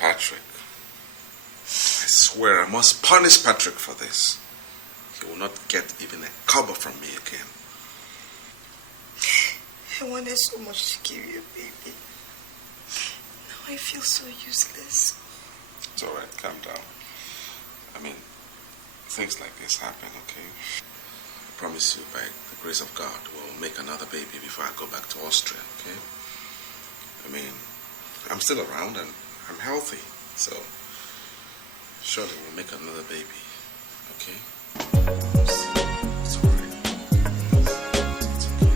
Patrick. I swear I must punish Patrick for this. He will not get even a cover from me again. I wanted so much to give you, baby. Now I feel so useless. It's alright, calm down. I mean, things like this happen, okay? I promise you, by the grace of God, we'll make another baby before I go back to Austria, okay? I mean, I'm still around and I'm healthy, so surely we'll make another baby, okay? It's alright. It's okay.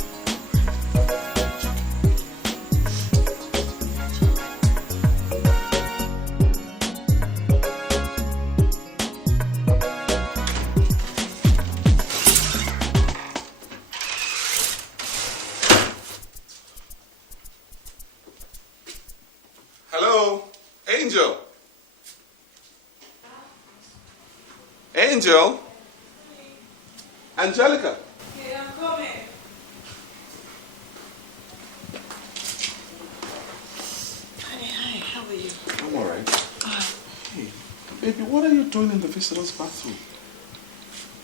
Hello, Angel. Angel. Angelica. Yeah, I'm coming. Honey, hi, how are you? I'm alright. Hey, baby, what are you doing in the visitor's bathroom?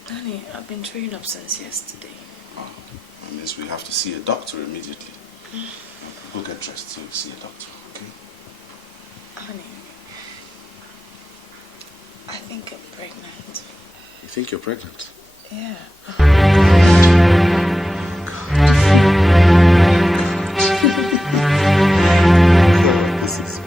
Honey, I've been throwing up since yesterday. Oh, that means we have to see a doctor immediately. Go get dressed so you see a doctor, okay? Honey, I think I'm pregnant. You think you're pregnant? Yeah. This is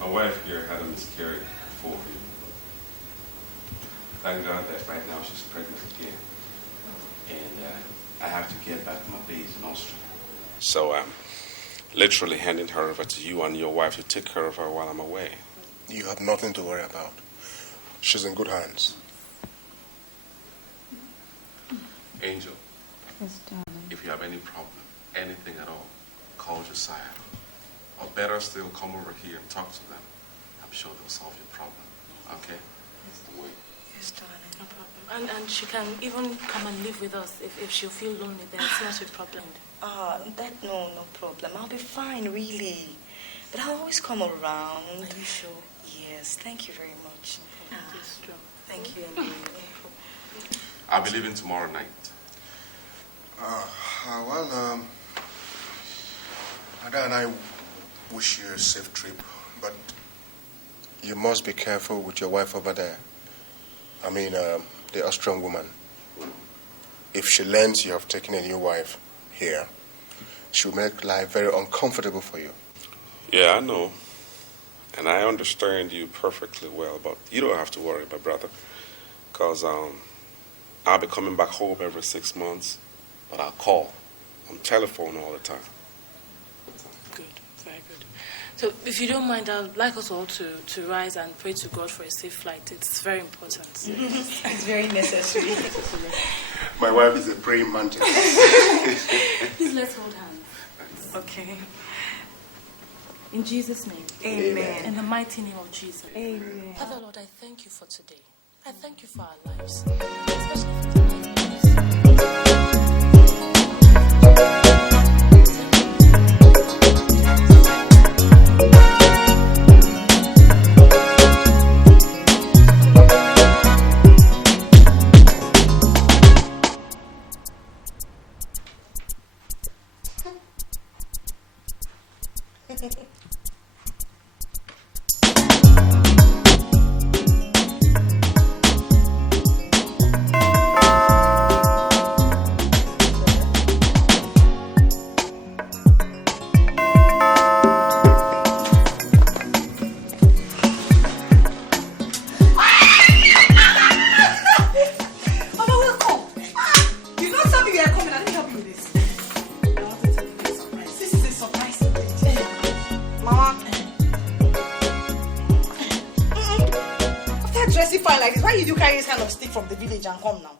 my wife here had a miscarriage before. Thank God that right now she's pregnant again. And I have to get back to my base in Austria. So I'm literally handing her over to you and your wife to take care of her while I'm away. You have nothing to worry about. She's in good hands. Angel, Yes, darling. if you have any problem, anything at all, call Josiah. Or better still, come over here and talk to them. I'm sure they'll solve your problem. Okay? Wait. Yes, darling. No problem. And she can even come and live with us if she'll feel lonely. Then it's not a problem. No problem. I'll be fine, really. But I'll always come around. Are you sure? Yes, thank you very much. Yes, true. Thank you anyway. I'll be leaving tomorrow night. Ada and I wish you a safe trip, but you must be careful with your wife over there. I mean, the Austrian woman. If she learns you have taken a new wife here, she'll make life very uncomfortable for you. Yeah, I know. And I understand you perfectly well, but you don't have to worry, my brother. Because I'll be coming back home every 6 months, but I'll call on telephone all the time. Good, very good. So if you don't mind, I'd like us all to rise and pray to God for a safe flight. It's very important. It's very necessary. My wife is a praying mantis. Please let's hold hands. Okay. In Jesus' name. Amen. In the mighty name of Jesus. Amen. Father Lord, I thank you for today. I thank you for our lives. Especially for tonight. And come now.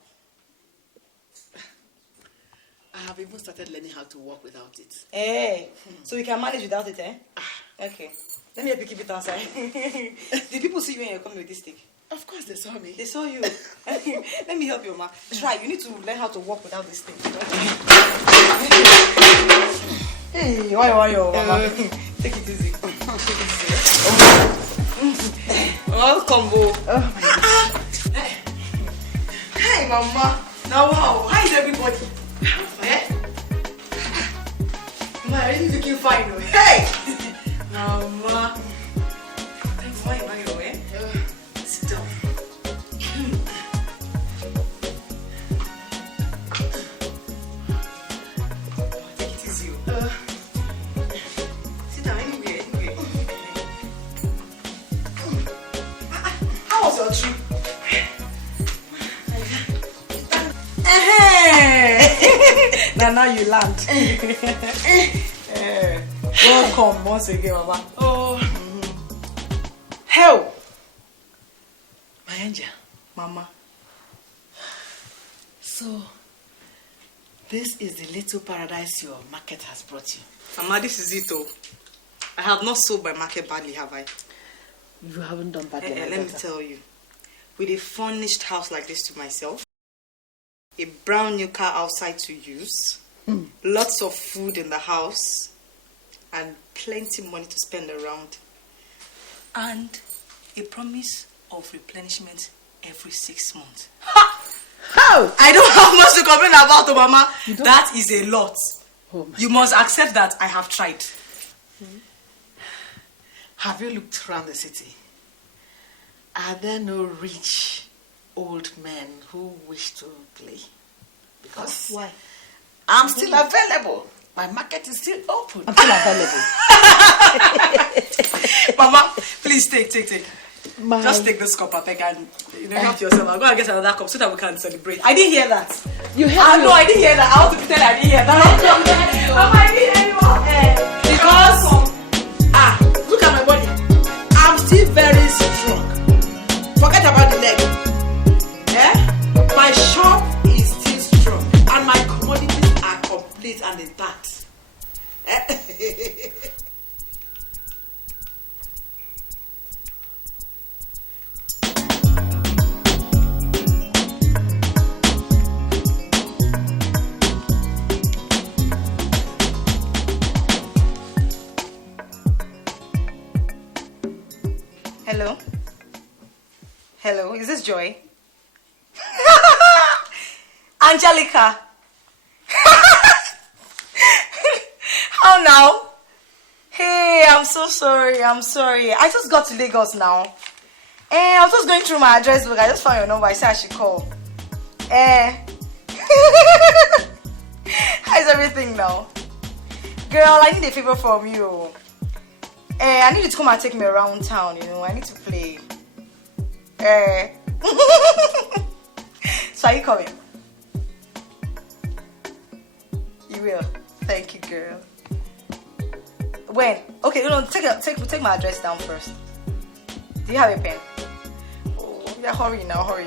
I have even started learning how to walk without it. Hey, so we can manage without it, eh? Okay. Let me help you keep it outside. Did people see you when you're coming with this stick? Of course they saw me. They saw you. Let me help you, Ma. Try. You need to learn how to walk without this thing. Hey, why you, Mama? Take it easy. Take it easy. Welcome, Bo. Oh, my goodness. Hey, Mama. Now, wow. How is everybody? Eh? Mama, you're really looking fine, though. Hey! Mama. Thanks for inviting you, eh? Sit down. Take it easy. Sit down anywhere. How was your trip? Now you land. Welcome once again, Mama. Oh, hell, My angel. Mama. So, this is the little paradise your market has brought you. Mama, this is it, oh. I have not sold my market badly, have I? You haven't done badly. Let me tell you. With a furnished house like this to myself, a brand new car outside to use, lots of food in the house, and plenty money to spend around, and a promise of replenishment every 6 months. How? I don't have much to complain about, oh, Mama. That is a lot. Oh, you must accept that I have tried. Have you looked around the city? Are there no rich old men who wish to play? Because why? I'm still available. My market is still open. I'm still available. Mama, please take. Just take this cup, I beg, and help yourself. I'll go and get another cup so that we can celebrate. I didn't hear that. You heard me? No, I didn't hear that. I want to pretend I didn't hear that. I didn't anymore. Because look at my body. I'm still very strong. Forget about the leg. My shop is still strong, and my commodities are complete and intact. Hello, is this Joy? Angelica. How now? Hey, I'm so sorry. I just got to Lagos now. I was just going through my address book. I just found your number. I said I should call. How's everything now? Girl, I need a favor from you. I need you to come and take me around town, I need to play. So are you coming? You will. Thank you, girl. When? Okay, take my address down first. Do you have a pen? Oh, yeah, hurry now, hurry.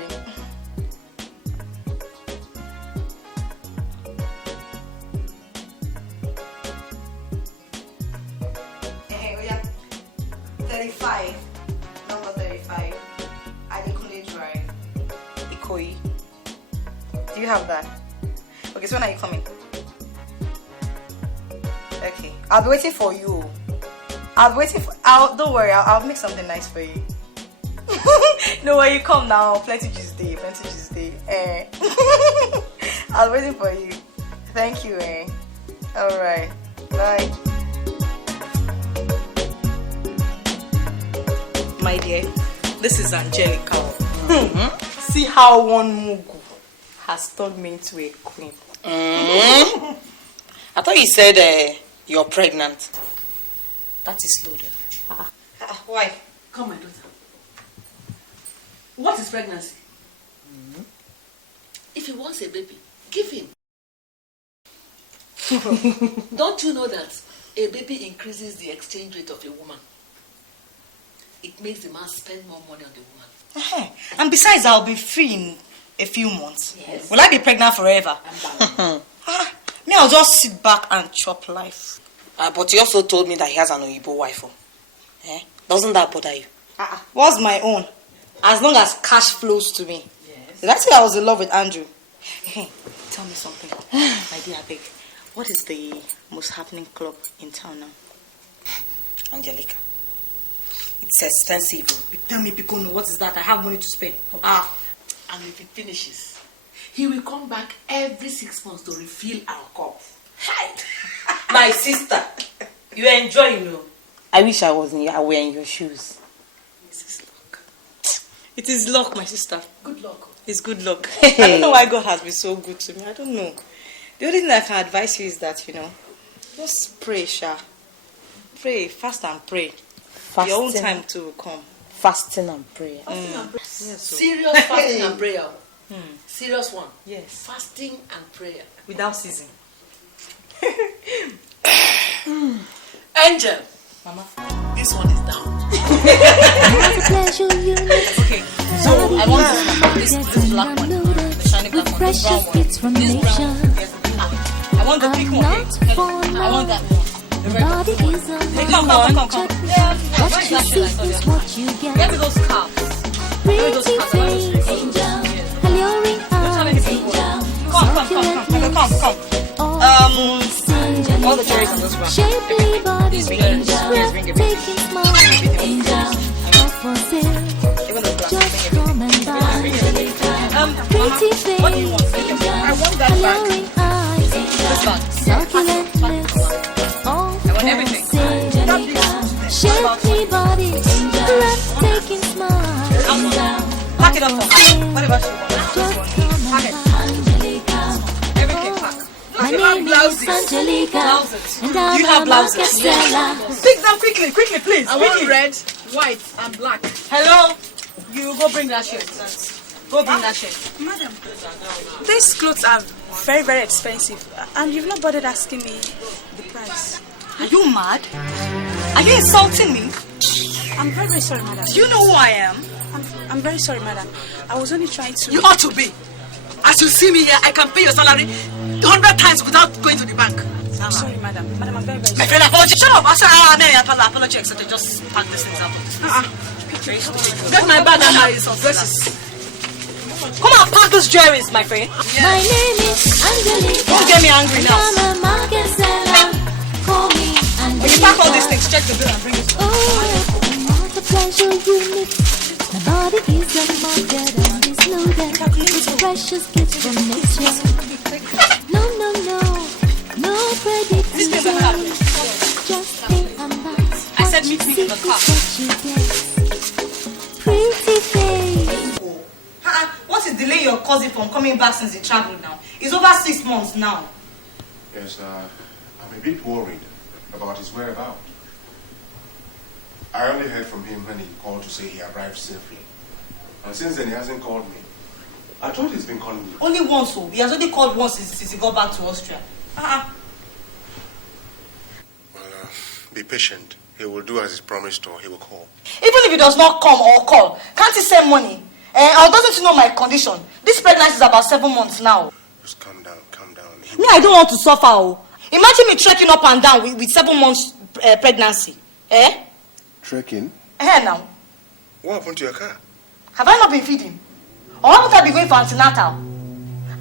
Yeah. 35. Number 35. Adekule Drive. Ikoyi. Do you have that? Okay, so when are you coming? Okay, I'll be waiting for you. Don't worry, I'll make something nice for you. No, when you come now, plenty juice day. I'll be waiting for you. Thank you, Alright, bye. My dear, this is Angelica. See how one mugu has turned me into a queen. I thought you said you're pregnant. That is loaded. Why? Come, my daughter. What is pregnancy? If he wants a baby, give him. Don't you know that a baby increases the exchange rate of a woman? It makes the man spend more money on the woman. And besides, I'll be free in a few months. Yes. Will I be pregnant forever? Me, I'll just sit back and chop life. But he also told me that he has an Oyibo wife. Eh? Doesn't that bother you? What's my own? As long as cash flows to me. Yes. Did I say I was in love with Andrew? Hey, tell me something. My dear, beg. What is the most happening club in town now? Angelica. It's expensive. Tell me, Picono, what is that? I have money to spend. Okay. And if he finishes, he will come back every 6 months to refill our cup. My sister, you enjoy, you know. I wish I was wearing your shoes. It is luck, my sister. Good luck. It's good luck. I don't know why God has been so good to me. I don't know. The only thing I can advise you is that, just pray, Sha. Pray, fast and pray. Fasting. Your own time too will come. Fasting and prayer. Fasting and prayer. Yes, so. Serious fasting and prayer. Serious one. Yes. Fasting and prayer. Without ceasing. Angel. Mama. This one is down. Okay, so I want this black one. The shiny black one. The brown one. This brown one. Yes, the black. I want the pink one. I want that one. The red one. Hey, come. Yeah, what is that shit I saw yesterday? Get me those cars. Get me those cars. I want those things. Angel, Don't tell me anything. Come. All the cherries on this one. shapely body, These bring breathtaking smile, angel, for sale, Even the black. just come and buy. Pretty face, I want that bag. alluring eyes, This bag. succulent lips, all I want everything. for sale, shapely body, breathtaking smile, Pack it up for us. What about you? just come and buy. Everything pack. My name is Angelica, and I'm You have a blouses. market seller. Pick them quickly, please. I want red, white, and black. Hello? You go bring that shirt. Go bring that shirt. Madam, these clothes are very, very expensive, and you've not bothered asking me the price. Are you mad? Are you insulting me? I'm very, very sorry, madam. Do you know who I am? I'm very sorry, madam. I was only trying to... You ought to be. As you see me here, I can pay your salary 100 times without going to the bank. I'm sorry, madam. Madam, I'm very, very My sorry. friend, apology. Shut up. I said, apology, etc. Just pack these things out of this place. Get my bag and my dresses. Come on, pack those jewelries, my friend. My name is Angelica. Don't get me angry now. I'm a market seller. Call me Angelica. When you pack all these things, check the bill and bring it. Oh, what a pleasure you make. My body is a market and it's loaded with precious gifts from nature. No This predicting. is a car. Just pay and buy. I said meet me in the car. What you get. Pretty face. What is delaying your cousin from coming back since he traveled now? It's over 6 months now. Yes, I'm a bit worried about his whereabouts. I only heard from him when he called to say he arrived safely. And since then, he hasn't called me. I thought he's been calling you. Only once, so he has only called once since he got back to Austria. Well, be patient. He will do as he promised, or he will call. Even if he does not come or call, can't he send money? Or doesn't he know my condition? This pregnancy is about 7 months now. Just calm down. Me, I don't want to suffer. Oh. Imagine me trekking up and down with 7 months pregnancy. Eh? Trekking? Now. What happened to your car? Have I not been feeding? Or haven't I been going for antenatal?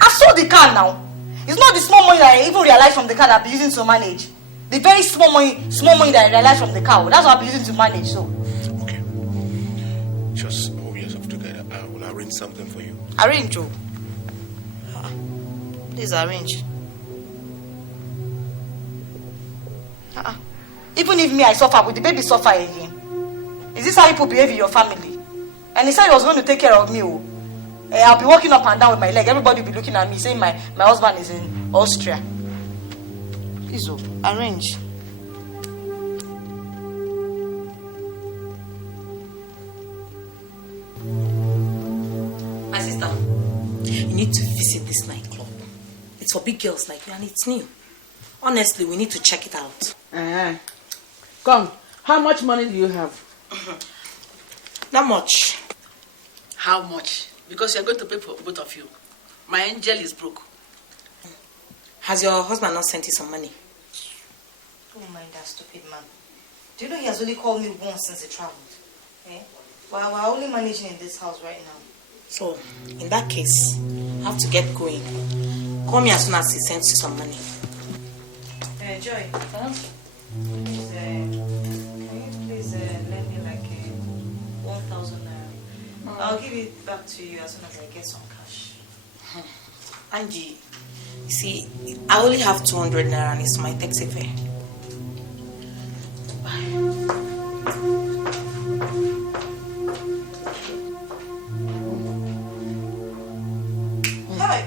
I've sold the car now. It's not the small money that I even realized from the car that I've been using to manage. The very small money that I realized from the car. That's what I've been using to manage, so. Okay. Just hold yourself together. I will arrange something for you. Arrange, Joe. Please arrange. Even if me, I suffer, will the baby suffer again? Is this how people behave in your family? And he said he was going to take care of me. Oh. I'll be walking up and down with my leg. Everybody will be looking at me saying my husband is in Austria. Please, oh, arrange. My sister, you need to visit this nightclub. It's for big girls like you and it's new. Honestly, we need to check it out. Come, how much money do you have? Not much. How much? Because you're going to pay for both of you. My angel is broke. Has your husband not sent you some money? Don't mind that stupid man. Do you know he has only called me once since he traveled? Eh? Well, we're only managing in this house right now. So, in that case, I have to get going. Call me as soon as he sends you some money. Joy. Huh? Please, can you please lend me like 1,000 naira? I'll give it back to you as soon as I get some cash. Angie, you see, I only have 200 naira and it's my taxi fare. Hi.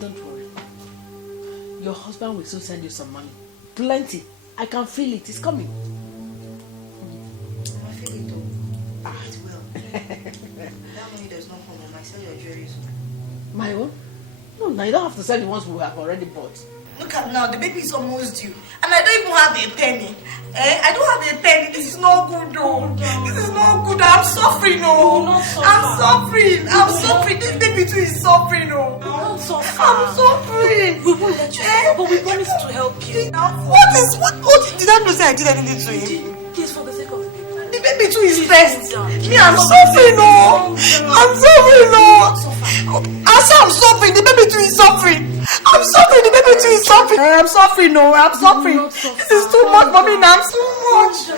Don't worry. Your husband will soon send you some money. Plenty. I can feel it. It's coming. I feel it though. It will. That money does not come on my sell your jewelry. My own? No, now you don't have to sell the ones we have already bought. Look at now, the baby is almost due. And I don't even have a penny. I don't have a penny. This is not good though. This is not good. I'm suffering, no. I'm suffering. I'm suffering. This baby too is suffering, no. Don't suffer. I'm suffering. We won't let you suffer, but we promise to help you. What did I not say I did anything to him? Please, for the sake of the baby. The baby too is stressed. Me, I'm suffering, no. I'm suffering, no. I say I'm suffering. The baby too is suffering. I'm suffering. The baby too is suffering. I'm suffering, no. I'm suffering. This is too much for me now. Too much.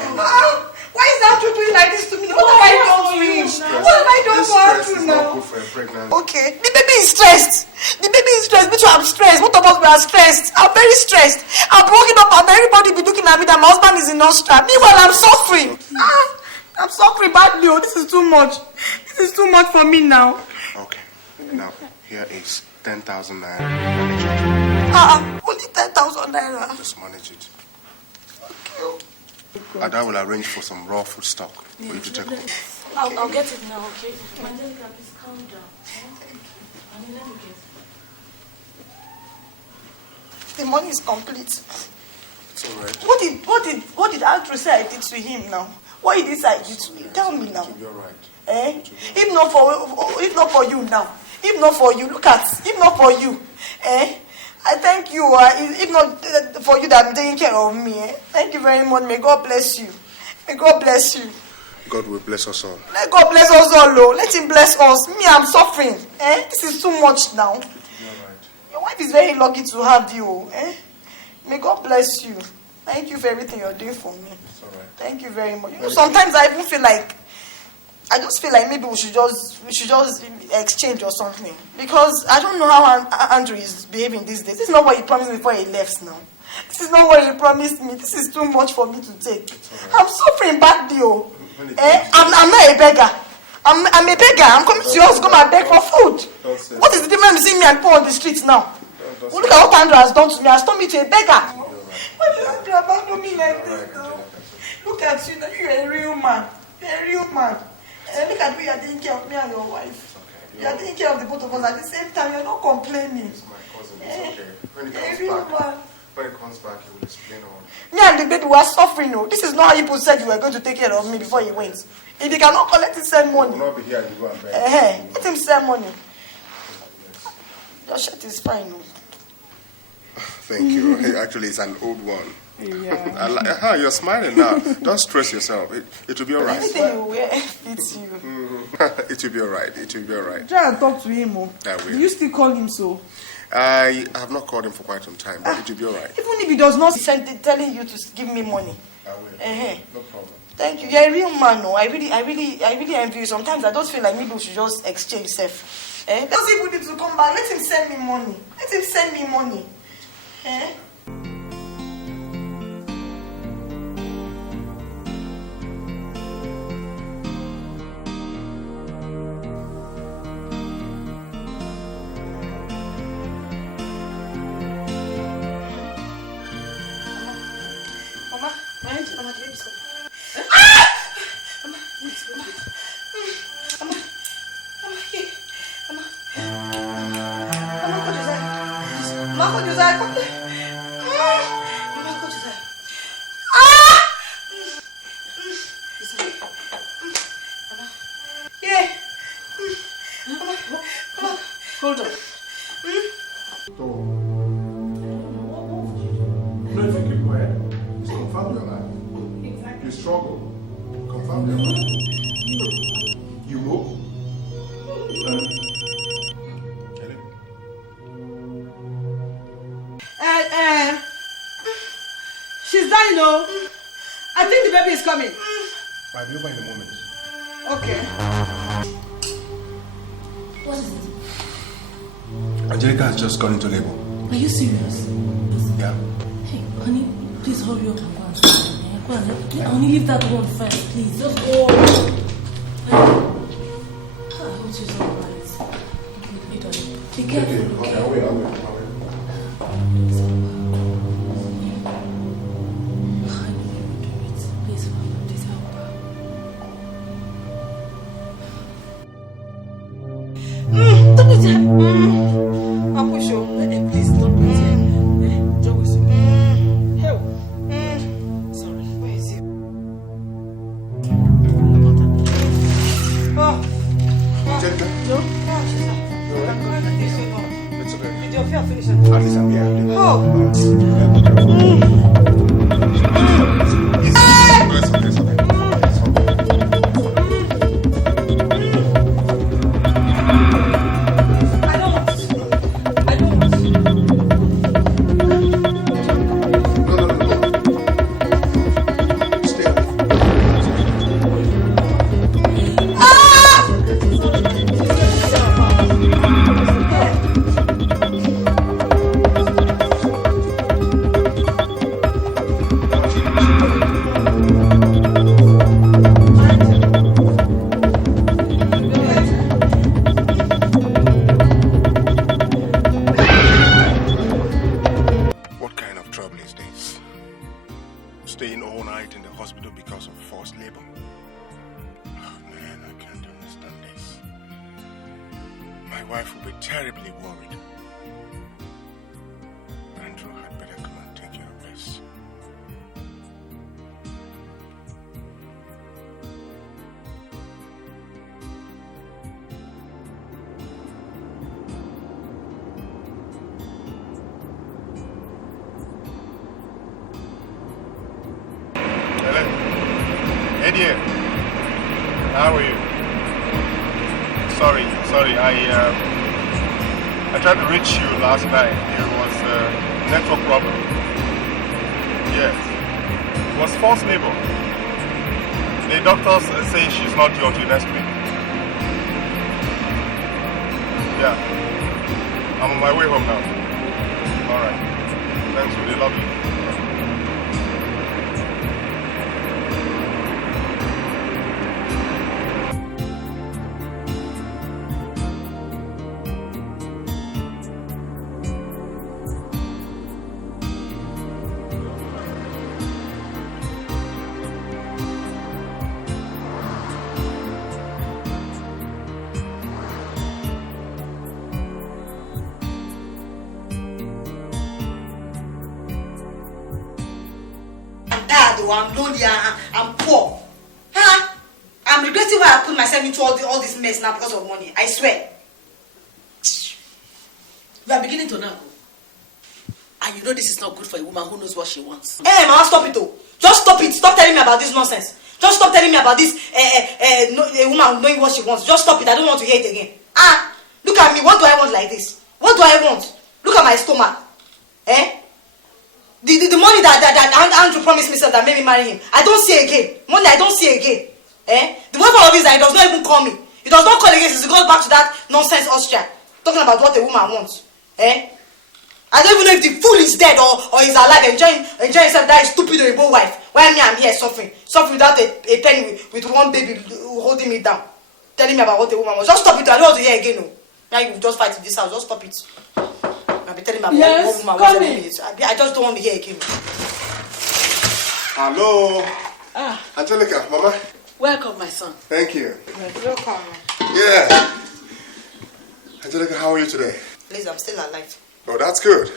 Why is Andrew doing like this to me? What have I done to him? What have I done to Andrew now? Okay. The baby is stressed. The baby is stressed. Me too, I'm stressed. Both of us we are stressed. I'm very stressed. I'm broken up and everybody be looking at me that my husband is in Austria. Meanwhile, I'm suffering. I'm suffering badly. Oh, this is too much. This is too much for me now. Okay. Now, here is 10,000 naira. Manage it. Only 10,000 naira. Just manage it. Ada will arrange for some raw food stock for you to take home. I'll get it now, okay? Angelica, please calm down. Let me get it. The money is complete. It's alright. What did Andrew say I did to him now? What did he say I did to him? Tell me now. It will be alright. If not for you now. If not for you, look at. If not for you, I thank you. If not for you that I'm taking care of me, thank you very much. May God bless you. May God bless you. God will bless us all. Let God bless us all, Lord. Let Him bless us. Me, I'm suffering. This is too much now. It will be alright. Your wife is very lucky to have you. May God bless you. Thank you for everything you're doing for me. It's alright. Thank you very much. You know, sometimes I even feel like maybe we should just exchange or something, because I don't know how Andrew is behaving these days. This is not what he promised me before he left now. This is not what he promised me. This is too much for me to take. I'm suffering badly. I'm not a beggar. I'm a beggar. I'm coming to your house to come and beg for food. What is the difference between me and people on the streets now? Look at what Andrew has done to me. He has turned me to a beggar. Why did Andrew abandon me like this now? Look at you now. You're a real man. You're a real man. Look at you are taking care of me and your wife. Okay. You are taking care of the both of us at the same time. You're not complaining. It's my cousin. It's okay. When he comes back, he will explain all. Me and the baby were suffering. No, this is not how people said you were going to take care of me before he went. If he cannot collect his send money, he will not be here and you go and beg. Let him send money. Your shirt is fine. No? Thank you. Actually, it's an old one. Yeah. You're smiling now. Don't stress yourself. It will be alright. Anything you wear fits you. It will be alright. It will be alright. Try and talk to him. I will. Do you still call him so? I have not called him for quite some time, but it will be alright. Even if he does not send it, telling you to give me money. I will. No problem. Thank you. You're a real man, no. I really envy you. Sometimes I just feel like maybe we should just exchange stuff. Does he need to come back? Let him send me money. Let him send me money. Josiah, come here. Mama, go Josiah. Mama. Yeah. Mama. Hold on. You struggle. Confirm them. You will? She's dying, no? I think the baby is coming. I'll be over in a moment. Okay. What is it? Angelica has just gone into labor. Are you serious? Yeah. Hey, honey, please hurry up and go and start. Go and only leave that one first, please. Just go. I hope she's alright. Be careful. Okay, I'll wait. Please, please help her. Don't be there. I'll push you. Please, don't be there. Joe is Help. sorry. Where is he? Oh. Angelica? No? She's not. It's okay. Did your fear finish? At least I'm here. Oh. It's okay. How are you? Sorry. I tried to reach you last night. There was a network problem. Yes. It was false labor. The doctors say she's not due until next week. Yeah. I'm on my way home now. Alright. Thanks, really love you. I'm lonely, I'm poor. Huh? I'm regretting why I put myself into all this mess now because of money. I swear. We are beginning to know. And you know this is not good for a woman who knows what she wants. Hey, Mama, stop it, though. Just stop it. Stop telling me about this nonsense. Just stop telling me about this a woman knowing what she wants. Just stop it. I don't want to hear it again. Look at me. What do I want like this? What do I want? Look at my stomach. The money that Andrew promised me that made me marry him, I don't see again. Money I don't see again. The worst part of it is that he does not even call me. He does not call again since he goes back to that nonsense Austria, talking about what a woman wants. I don't even know if the fool is dead or is alive, enjoying himself, that stupid Oyibo wife. While me, I'm here suffering without a penny with one baby holding me down, telling me about what a woman wants. Just stop it. I don't want to hear again. No. Now you just fight in this house. Just stop it. I'll be telling me about what woman wants. I just don't want to hear again. Hello. Angelica, Mama. Welcome, my son. Thank you. Welcome. Yeah. Angelica, how are you today? Please, I'm still alive. Oh, that's good.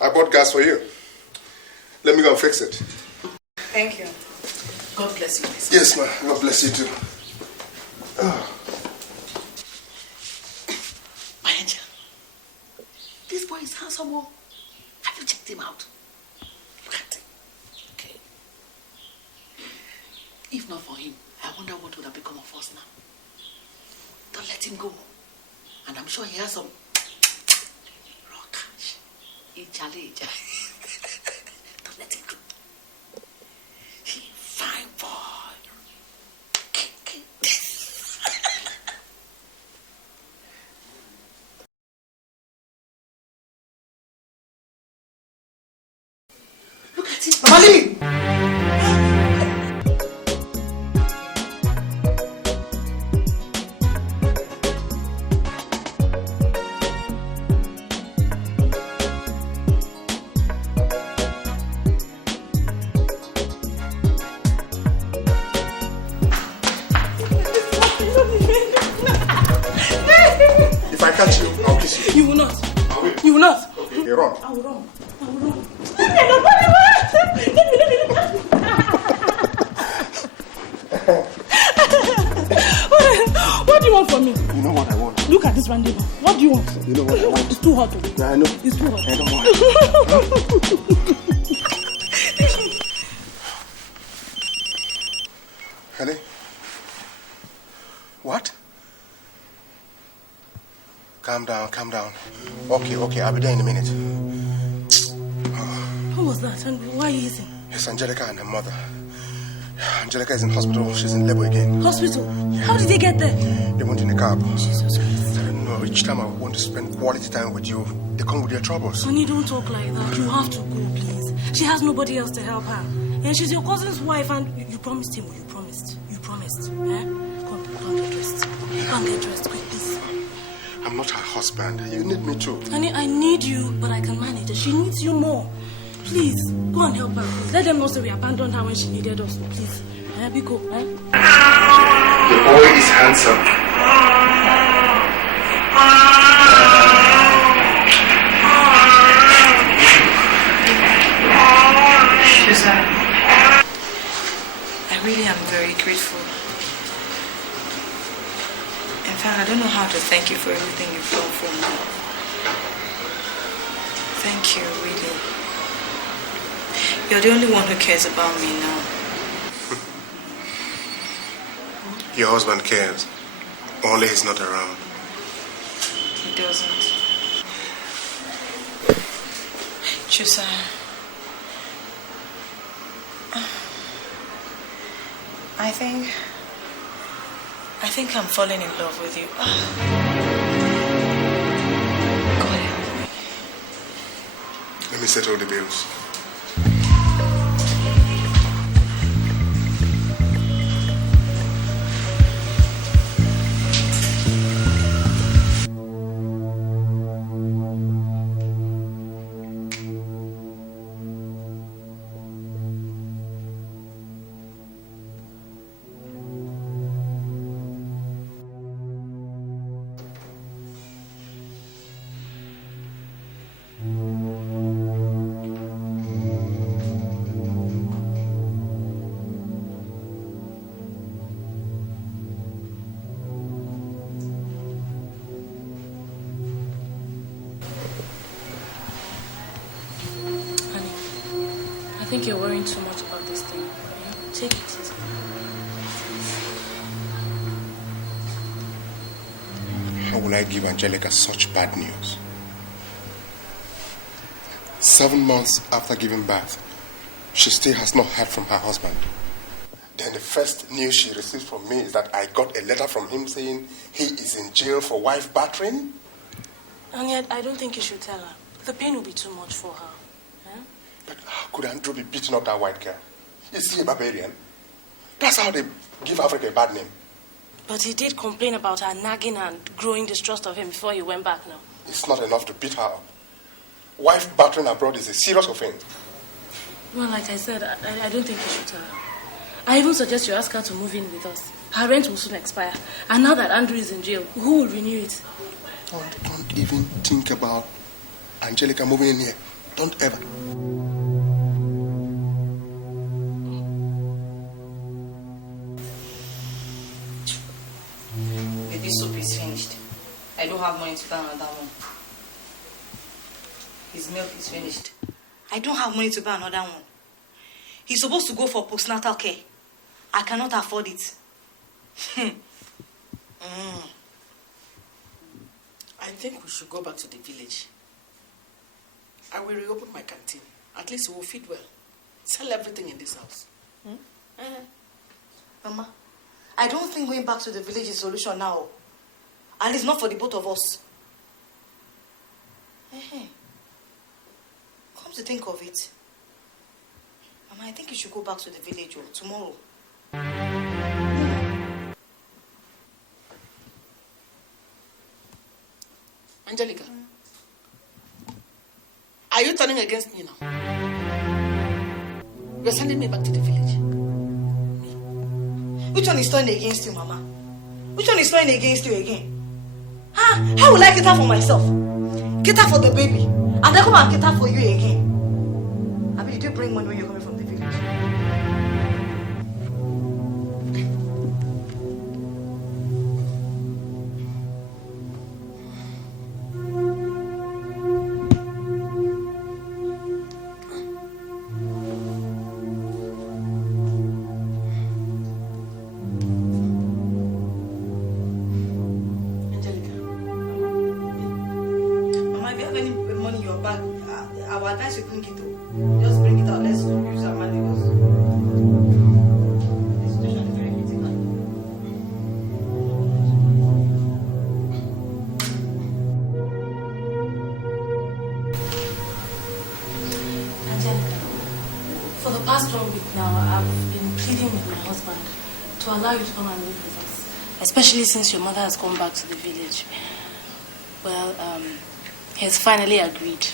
I bought gas for you. Let me go and fix it. Thank you. God bless you, my son. Yes, ma. God bless you too. My angel. This boy is handsome. Have you checked him out? Look at him. Okay. If not for him, I wonder what would have become of us now. Don't let him go. And I'm sure he has some raw cash. Don't let him go. Fine boy. Look at it. Mama, leave me. If I catch you, I'll kiss you. You will not. I will. You will not. Okay, run. I will run. I will run. What do you want from me? You know what I want. Look at this rendezvous. What do you want? You know what I want. It's too hot. Yeah, I know. It's too hot. I don't want. Honey? What? Calm down, calm down. Okay, I'll be there in a minute. Who was that? And why are you eating? It's Angelica and her mother. Angelica is in hospital. She's in labor again. Hospital? How did they get there? They went in a cab. Jesus Christ. I don't know. Each time I want to spend quality time with you, they come with their troubles. Honey, don't talk like that. You have to go, please. She has nobody else to help her. And she's your cousin's wife, and you promised him. You promised. You promised. Eh? Come get dressed. Come get dressed, quick, please. I'm not her husband. You need me too. Honey, I need you, but I can manage her. She needs you more. Please, go and help her. Please. Let them know so we abandoned her when she needed us. Please. Biko, eh? The boy is handsome. Josiah, I really am very grateful. In fact, I don't know how to thank you for everything you've done for me. Thank you, really. You're the only one who cares about me now. Your husband cares. Only he's not around. He doesn't. Josiah, I think I'm falling in love with you. God help me. Let me settle the bills. I think you're worrying too much about this thing. Yeah? Take it easy. How will I give Angelica such bad news? 7 months after giving birth, she still has not heard from her husband. Then the first news she received from me is that I got a letter from him saying he is in jail for wife battering. And yet, I don't think you should tell her. The pain will be too much for her. But how could Andrew be beating up that white girl? Is he a barbarian? That's how they give Africa a bad name. But he did complain about her nagging and growing distrust of him before he went back now. It's not enough to beat her up. Wife battering abroad is a serious offense. Well, like I said, I don't think you should tell her. I even suggest you ask her to move in with us. Her rent will soon expire. And now that Andrew is in jail, who will renew it? Don't even think about Angelica moving in here. Don't ever. Baby soup is finished. I don't have money to buy another one. His milk is finished. I don't have money to buy another one. He's supposed to go for postnatal care. I cannot afford it. I think we should go back to the village. I will reopen my canteen. At least we will feed well. Sell everything in this house. Mama, I don't think going back to the village is a solution now. At least not for the both of us. Come to think of it, Mama, I think you should go back to the village tomorrow. Angelica, are you turning against me now? You're sending me back to the village. Which one is turning against you, Mama? Which one is turning against you again? How will I cater for myself? Cater for the baby, and then come and cater for you again? I mean, did you bring money when you're coming from the village? Especially since your mother has gone back to the village. Well, he has finally agreed.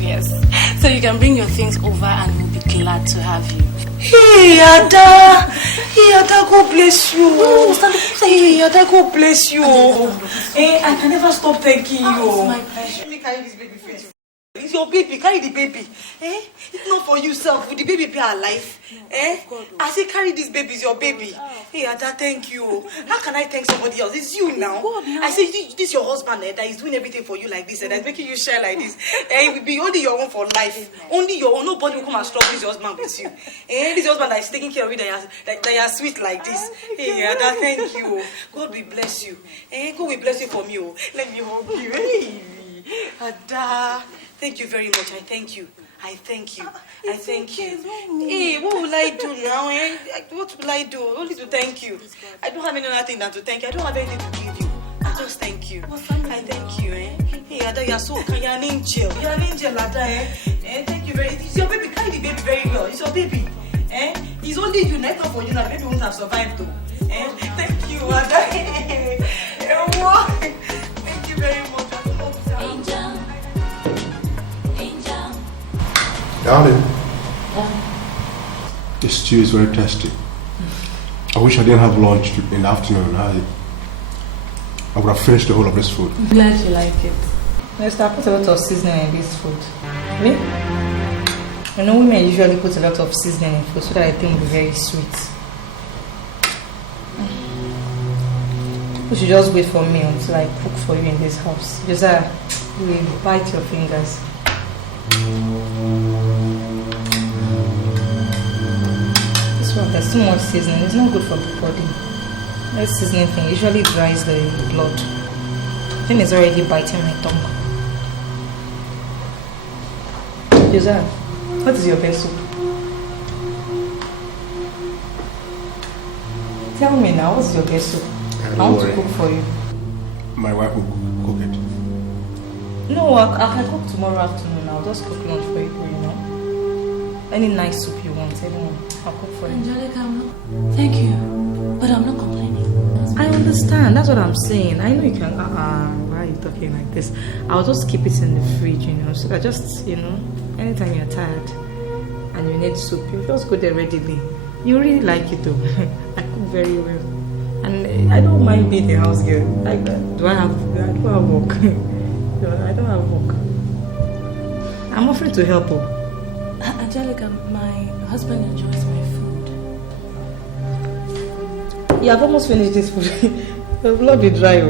Yes. So you can bring your things over and we'll be glad to have you. Hey, Ada! Hey, Ada, God bless you. Hey, Ada, God bless you. Hey, I can never stop thanking you. It's my pleasure. Let me carry this baby for you. It's your baby, carry the baby. It's not for yourself. Will the baby be alive? I say carry this baby, it's your baby. Hey, Ada, thank you. How can I thank somebody else? It's you now. I say this is your husband that is doing everything for you like this and that's making you share like this. It will be only your own for life. Only your own. Nobody will come and struggle with your husband with you. This is your husband that is taking care of you, that you are sweet like this. Hey, Ada, thank you. God will bless you. God will bless you for me. Let me hug you. Hey, Ada. Thank you very much. I thank you. I thank you. I thank you. Hey, what will I do now? What will I do? Only to thank you. I don't have any other thing than to thank you. I don't have anything to give you. I just thank you. I thank you. Hey, Ada, you're so kind. You're an angel. You're an angel, Ada. Thank you very much. It's your baby. Carry the baby very well. It's your baby. It's only you. Not for you. Now the baby won't have survived though. Thank you, Ada. Thank you very much. Angel. Darling, this stew is very tasty. I wish I didn't have lunch in the afternoon. I would have finished the whole of this food. I'm glad you like it. Yes, I put a lot of seasoning in this food. Me? You know, women usually put a lot of seasoning in food so that I think it will be very sweet. You should just wait for me until I cook for you in this house. Josiah, you will bite your fingers. This one, there's too much seasoning. It's not good for the body. That seasoning thing usually dries the blood. I think it's already biting my tongue. Josiah, what is your best soup? Tell me now, what's your best soup? I want to cook for you. My wife will cook it. No, I can cook tomorrow afternoon. I'll just cook lunch for you, you know. Any nice soup you want, anyone. I'll cook for you. Angelica, thank you. But I'm not complaining. I understand. That's what I'm saying. I know you can. Why are you talking like this? I'll just keep it in the fridge, you know. So that just, you know, anytime you're tired and you need soup, you just go there readily. You really like it though. I cook very well. And I don't mind being a house girl. Like that. Do I have work? No, I don't have work. I'm offering to help her. Angelica, my husband enjoys my food. You have almost finished this food. Your blood will dry.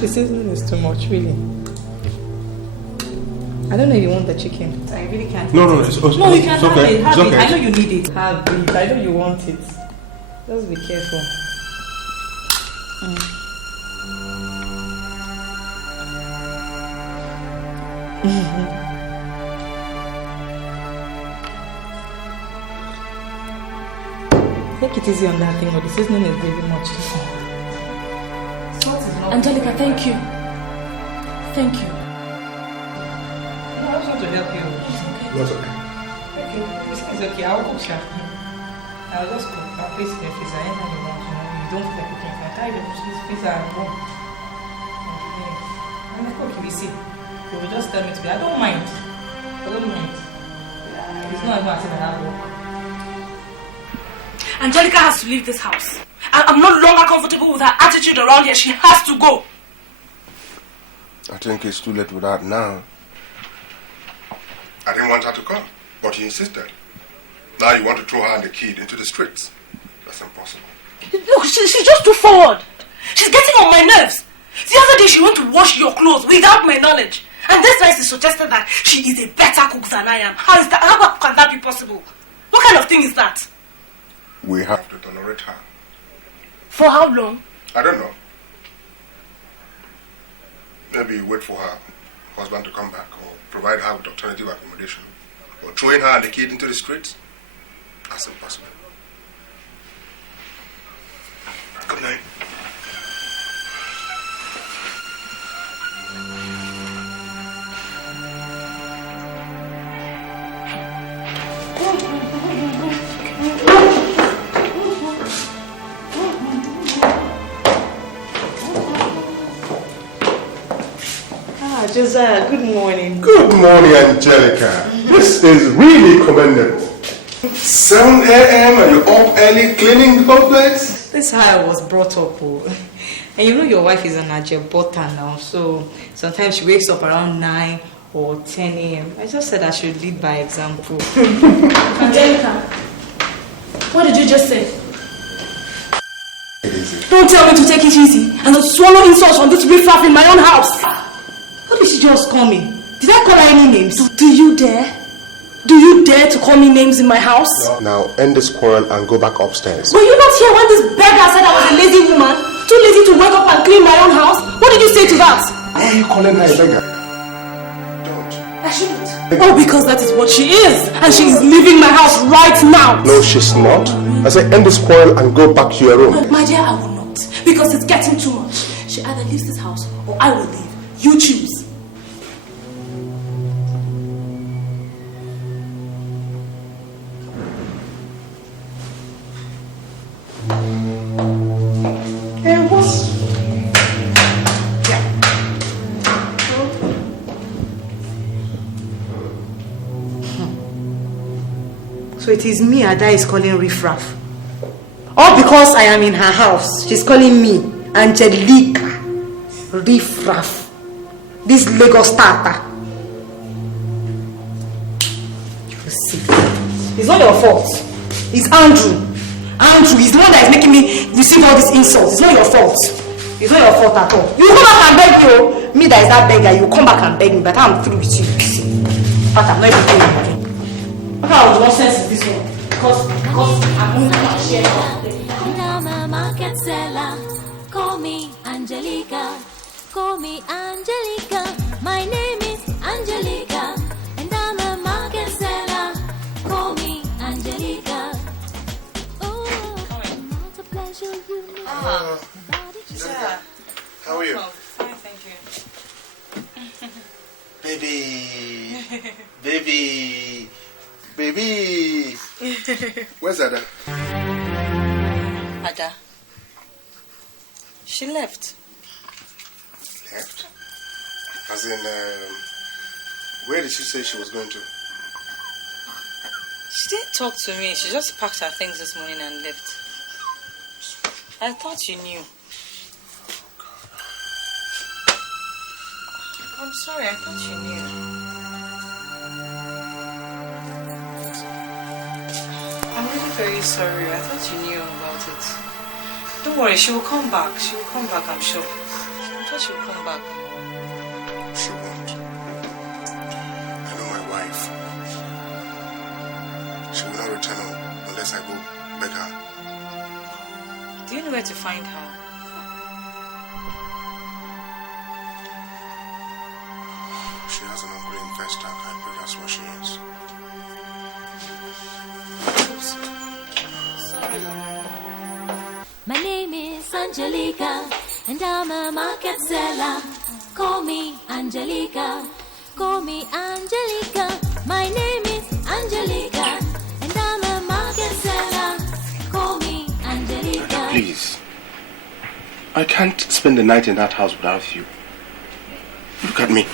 The seasoning is too much, really. I don't know if you want the chicken. I really can't. No, it's okay. No, you can have okay. it. Have It's it. okay. I know you need it. Have it. I know you want it. Just be careful. Take it easy on that thing, but the seasoning is very much. Angelica, thank you. Thank you. No, I just want to help you. No, it's okay. Okay, it's okay. I'll cook, sir. I'll just cook. I'll place it in the freezer. Anytime you want, you don't feel like cooking. I carry the freezer and go. And I cook, you see. You will just tell me to be. I don't mind. It's not even as if I have work. Angelica has to leave this house. I'm no longer comfortable with her attitude around here. She has to go. I think it's too late for that now. I didn't want her to come, but he insisted. Now you want to throw her and the kid into the streets. That's impossible. Look, she's just too forward. She's getting on my nerves. The other day she went to wash your clothes without my knowledge. And this night she suggested that she is a better cook than I am. How is that? How can that be possible? What kind of thing is that? We have to tolerate her. For how long? I don't know. Maybe wait for her husband to come back or provide her with alternative accommodation. Or throwing her and the kid into the streets? That's impossible. Good night. Josiah, good morning. Good morning, Angelica. This is really commendable. 7 a.m. and you're up early cleaning the complex? This is how I was brought up. Oh. And you know your wife is an Ajebota now, so sometimes she wakes up around 9 or 10 a.m. I just said I should lead by example. Angelica, what did you just say? Easy. Don't tell me to take it easy and to swallow insults from this riffraff in my own house. What did she just call me? Did I call her any names? Do you dare? Do you dare to call me names in my house? Now end this quarrel and go back upstairs. Were you not here when this beggar said I was a lazy woman? Too lazy to wake up and clean my own house? What did you say to that? Why are you calling her a beggar? Don't. I shouldn't. Oh, because that is what she is. And she is leaving my house right now. No, she's not. I said end this quarrel and go back to your room. My dear, I will not. Because it's getting too much. She either leaves this house or I will leave. You choose. So it is me Ada is calling riffraff. All because I am in her house. She's calling me Angelica riffraff. This Lagos starter. You see. It's not your fault. It's Andrew. Andrew is the one that is making me receive all these insults. It's not your fault. It's not your fault at all. You come back and beg me, oh. Me that is that beggar, you come back and beg me, but I'm through with you. But I'm not even doing it again. What kind of nonsense is this one? Because I'm only going to share something. I'm a market seller. Call me Angelica. Call me Angelica. My name is Angelica. And I'm a market seller. Call me Angelica. Oh, not a pleasure you need. Josiah. How are you? Fine, thank you. Baby. Where's Ada? Ada. She left. Left? As in, where did she say she was going to? She didn't talk to me. She just packed her things this morning and left. I thought you knew. I'm sorry, I thought you knew. I'm really very sorry. I thought you knew about it. Don't worry, she will come back. She will come back, I'm sure. I'm sure she will come back. She won't. she will not return home unless I go beg her. Do you know where to find her? She has an uncle in Vestac. I pray that's where she is. My name is Angelica, and I'm a market seller. Call me Angelica, call me Angelica. My name is Angelica, and I'm a market seller. Call me Angelica. Please. I can't spend the night in that house without you. Look at me.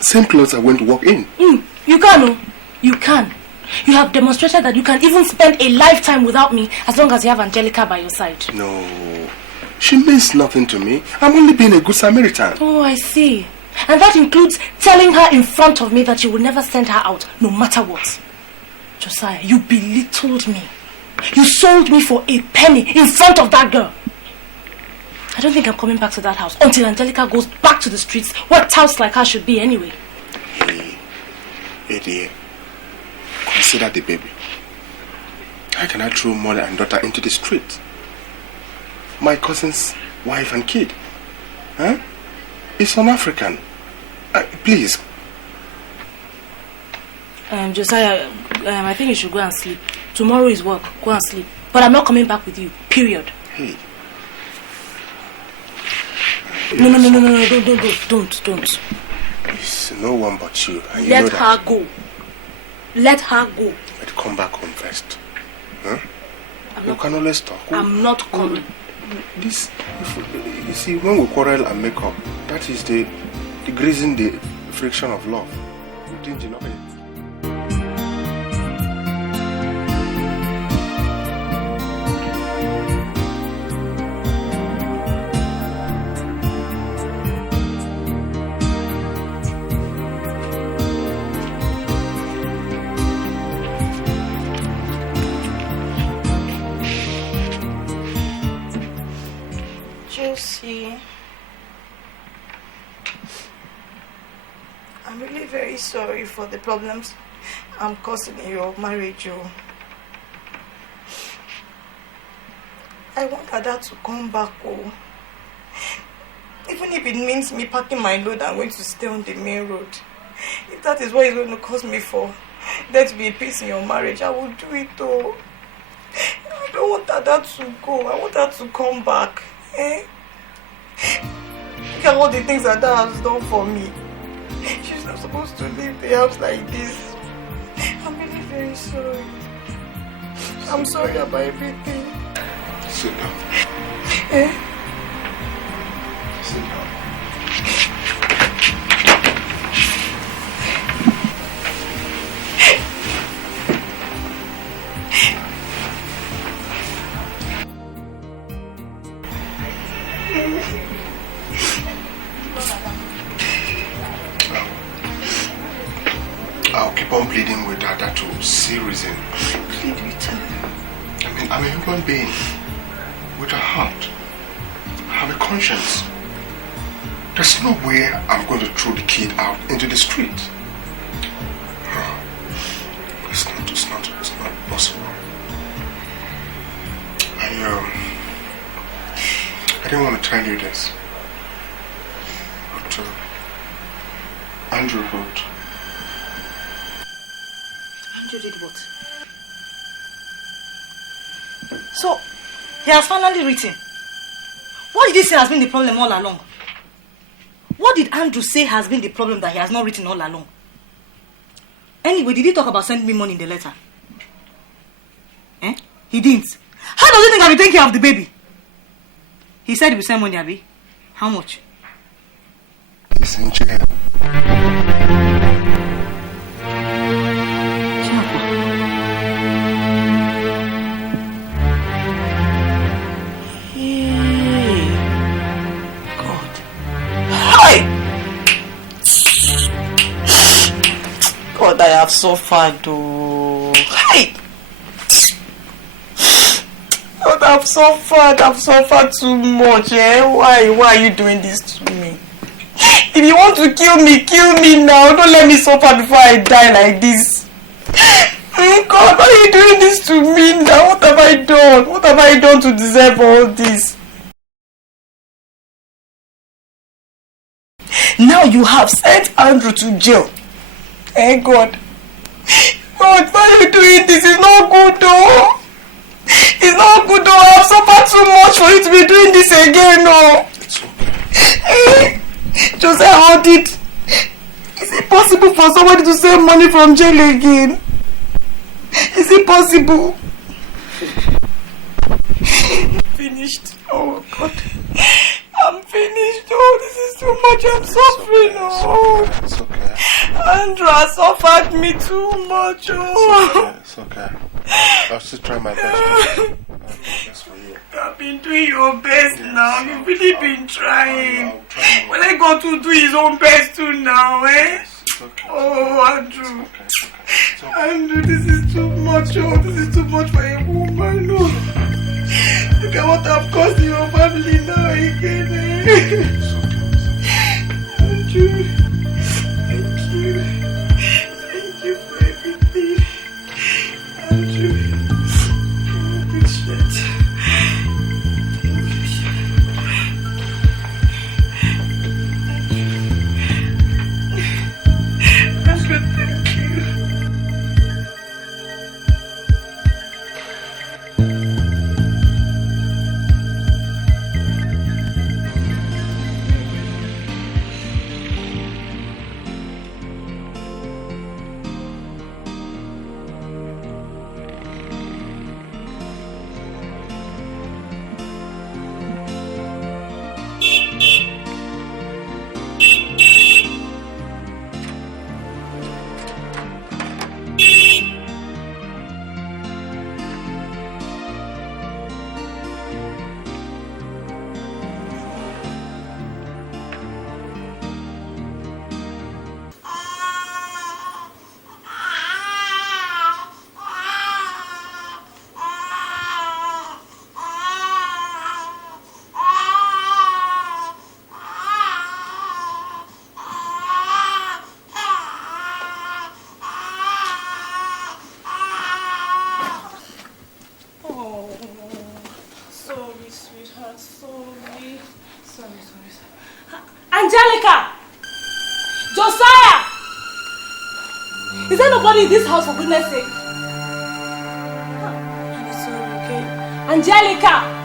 Same clothes I went to walk in. You can, no? You can. You have demonstrated that you can even spend a lifetime without me as long as you have Angelica by your side. No. She means nothing to me. I'm only being a good Samaritan. Oh, I see. And that includes telling her in front of me that you will never send her out, no matter what. Josiah, you belittled me. You sold me for a penny in front of that girl. I don't think I'm coming back to that house until Angelica goes back to the streets where touts like her should be anyway. Hey dear. Consider the baby. How can I throw mother and daughter into the street? My cousin's wife and kid. Huh? It's an African. Please. Josiah, I think you should go and sleep. Tomorrow is work. Go and sleep. But I'm not coming back with you. Period. Hey. No, don't. It's no one but you. And you Let know her that. go. Let her go. But come back home first. Huh? You can always talk. I'm not coming. This, you see, when we quarrel and make up, that is the greasing the friction of love. Didn't you know it? Josie, I'm really very sorry for the problems I'm causing in your marriage. I want Ada to come back. Even if it means me packing my load and going to stay on the main road. If that is what it's going to cost me for there to be a peace in your marriage, I will do it though. I don't want Ada to go. I want her to come back. Look at all the things that has done for me. She's not supposed to leave the house like this. I'm really very sorry. I'm sorry about everything. Sit down. Sit down. I'll keep on pleading with Ada to see reason. Plead with her. I mean, I'm a human being with a heart. I have a conscience. There's no way I'm going to throw the kid out into the street. It's not possible. I didn't want to tell you this, but Andrew wrote. Andrew did what? So, he has finally written. What did he say has been the problem all along? What did Andrew say has been the problem that he has not written all along? Anyway, did he talk about sending me money in the letter? He didn't. How does he think I'll be taking care of the baby? He said he will send money, Abi. How much? He's in jail. God, I have suffered, oh. Hi! God, I've suffered too much, Why are you doing this to me? If you want to kill me now. Don't let me suffer before I die like this. Oh God, why are you doing this to me now? What have I done? What have I done to deserve all this? Now you have sent Andrew to jail. Hey God. God, why are you doing this? It's not good though. It's not good though. I have suffered too much for you to be doing this again, no. It's okay. Josiah, how did... Is it possible for somebody to save money from jail again? Is it possible? Finished. Oh God. I'm finished. Oh, this is too much. I'm suffering. Oh, it's okay. Andrew has suffered me too much. Oh, it's okay. I'll still try my best. I'll do my best for you. I've been doing your best now. You've really been trying. I'll try When I got to do his own best too now, eh? It's okay. Oh, Andrew. It's okay. Andrew, this is too much. Oh, this is too much for a woman. No. Look at what I've caused in your family now again. Andrew, thank you. Thank you for everything. Andrew, good shit. Andrew, thank you. Angelica! Josiah! Is there nobody in this house, for goodness sake? I'm sorry, okay? Angelica!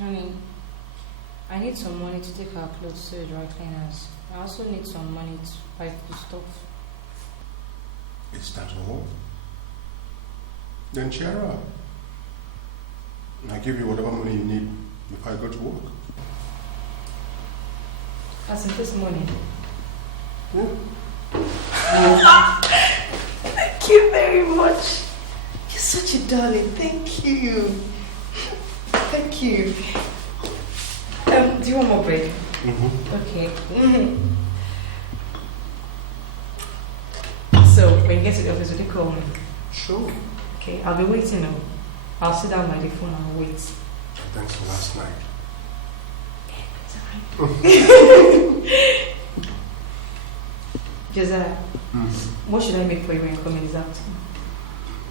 Honey, I need some money to take our clothes to the dry cleaners. I also need some money to buy the stuff. Is that all? Then cheer up. I'll give you whatever money you need before I go to work. As in this morning? Yeah. Thank you very much. You're such a darling. Thank you. Thank you. Do you want more bread? Okay. So, when you get to the office, will you call me? Sure. Okay, I'll be waiting now. I'll sit down by the phone and wait. Thanks for last night. Josiah, what should I make for you when you come in this afternoon?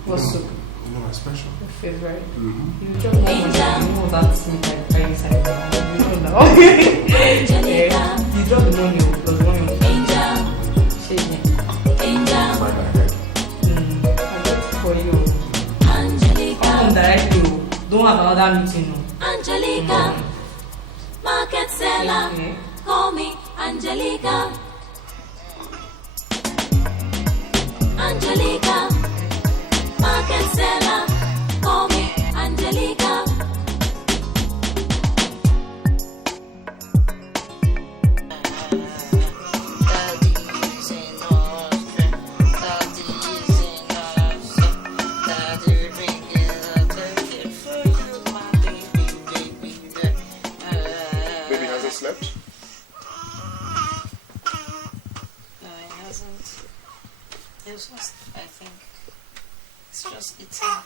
What soup? You know my special. Your favorite? You drop more money. You know about me like by inside. You know now. Angelica. You drop the money plus one. Angel. Angel. I got for you. Angelica. Come direct you. Don't have another meeting. No. Angelica. Market seller. Okay. Call me Angelica. Angelica. Market seller. Call me Angelica. Baby hasn't slept? No, it hasn't. It's just, I think, it's just eating.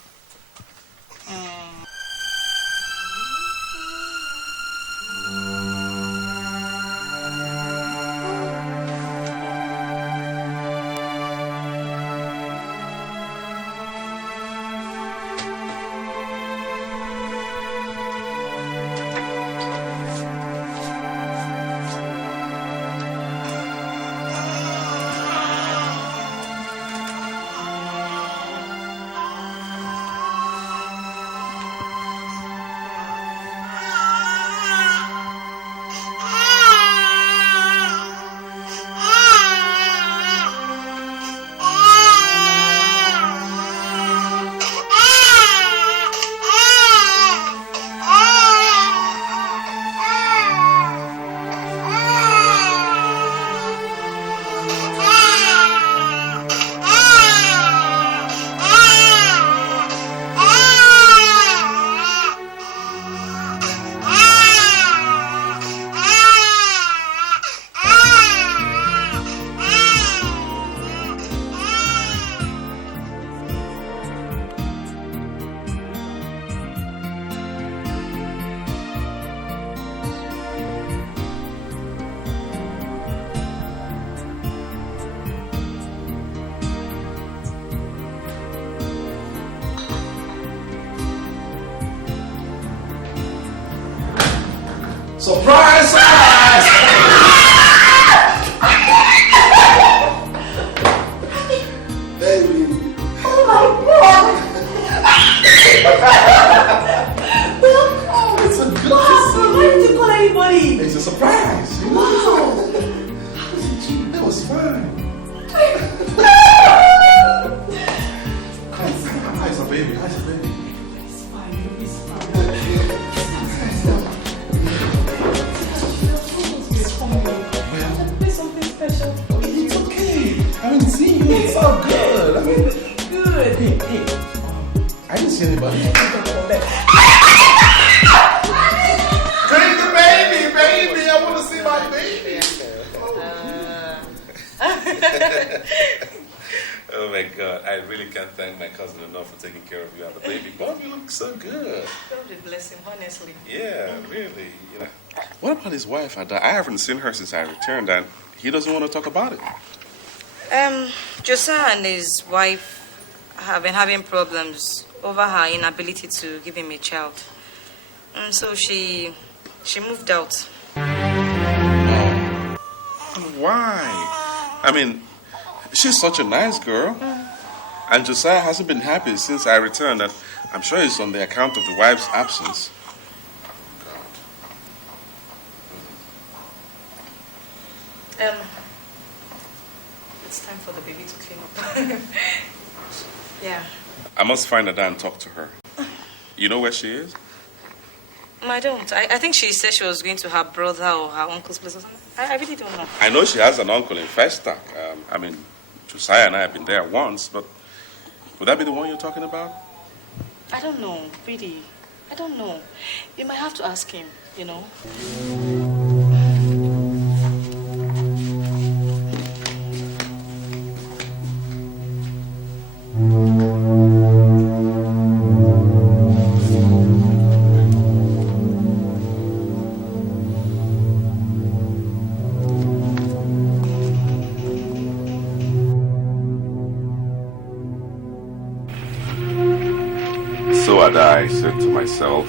Surprise! Surprise! Baby. Oh my God! Welcome! It's a good Wow, why did you call anybody? It's a surprise. Wow! How was it, G? That was fine. How's the baby? How's the baby? It's fine, it's fine. There's something special for you. It's okay. I haven't seen you. It's all good. I mean, Good. hey. I didn't see anybody. Bring the baby. I want to see my baby. Oh my God. I really can't thank my cousin enough for taking care of you and the baby. Both you look so good. God will bless him, honestly. Yeah, really. You know. What about his wife? I haven't seen her since I returned, and he doesn't want to talk about it. Josiah and his wife have been having problems over her inability to give him a child. And so she moved out. Why? I mean, she's such a nice girl. And Josiah hasn't been happy since I returned, and I'm sure it's on the account of the wife's absence. God. It's time for the baby to clean up. Yeah. I must find Ada and talk to her. You know where she is? I don't. I think she said she was going to her brother or her uncle's place or something. I really don't know. I know she has an uncle in Festac. Josiah and I have been there once, but would that be the one you're talking about? I don't know, really. I don't know. You might have to ask him, you know. I said to myself,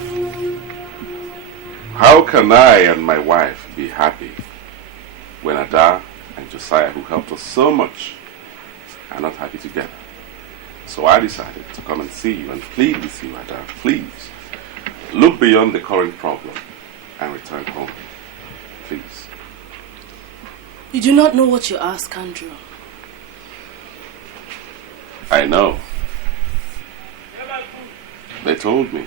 how can I and my wife be happy when Ada and Josiah, who helped us so much, are not happy together? So I decided to come and see you and plead with you, Ada, please, look beyond the current problem and return home. Please. You do not know what you ask, Andrew. I know. They told me.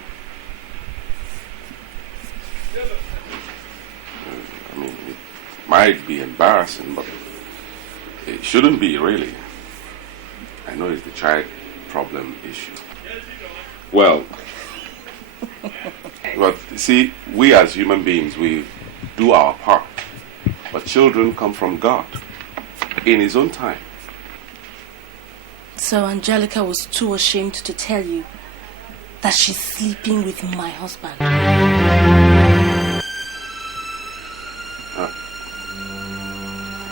It might be embarrassing, but it shouldn't be, really. I know it's the child problem issue. Well, but see, we as human beings, we do our part. But children come from God in His own time. So Angelica was too ashamed to tell you that she's sleeping with my husband.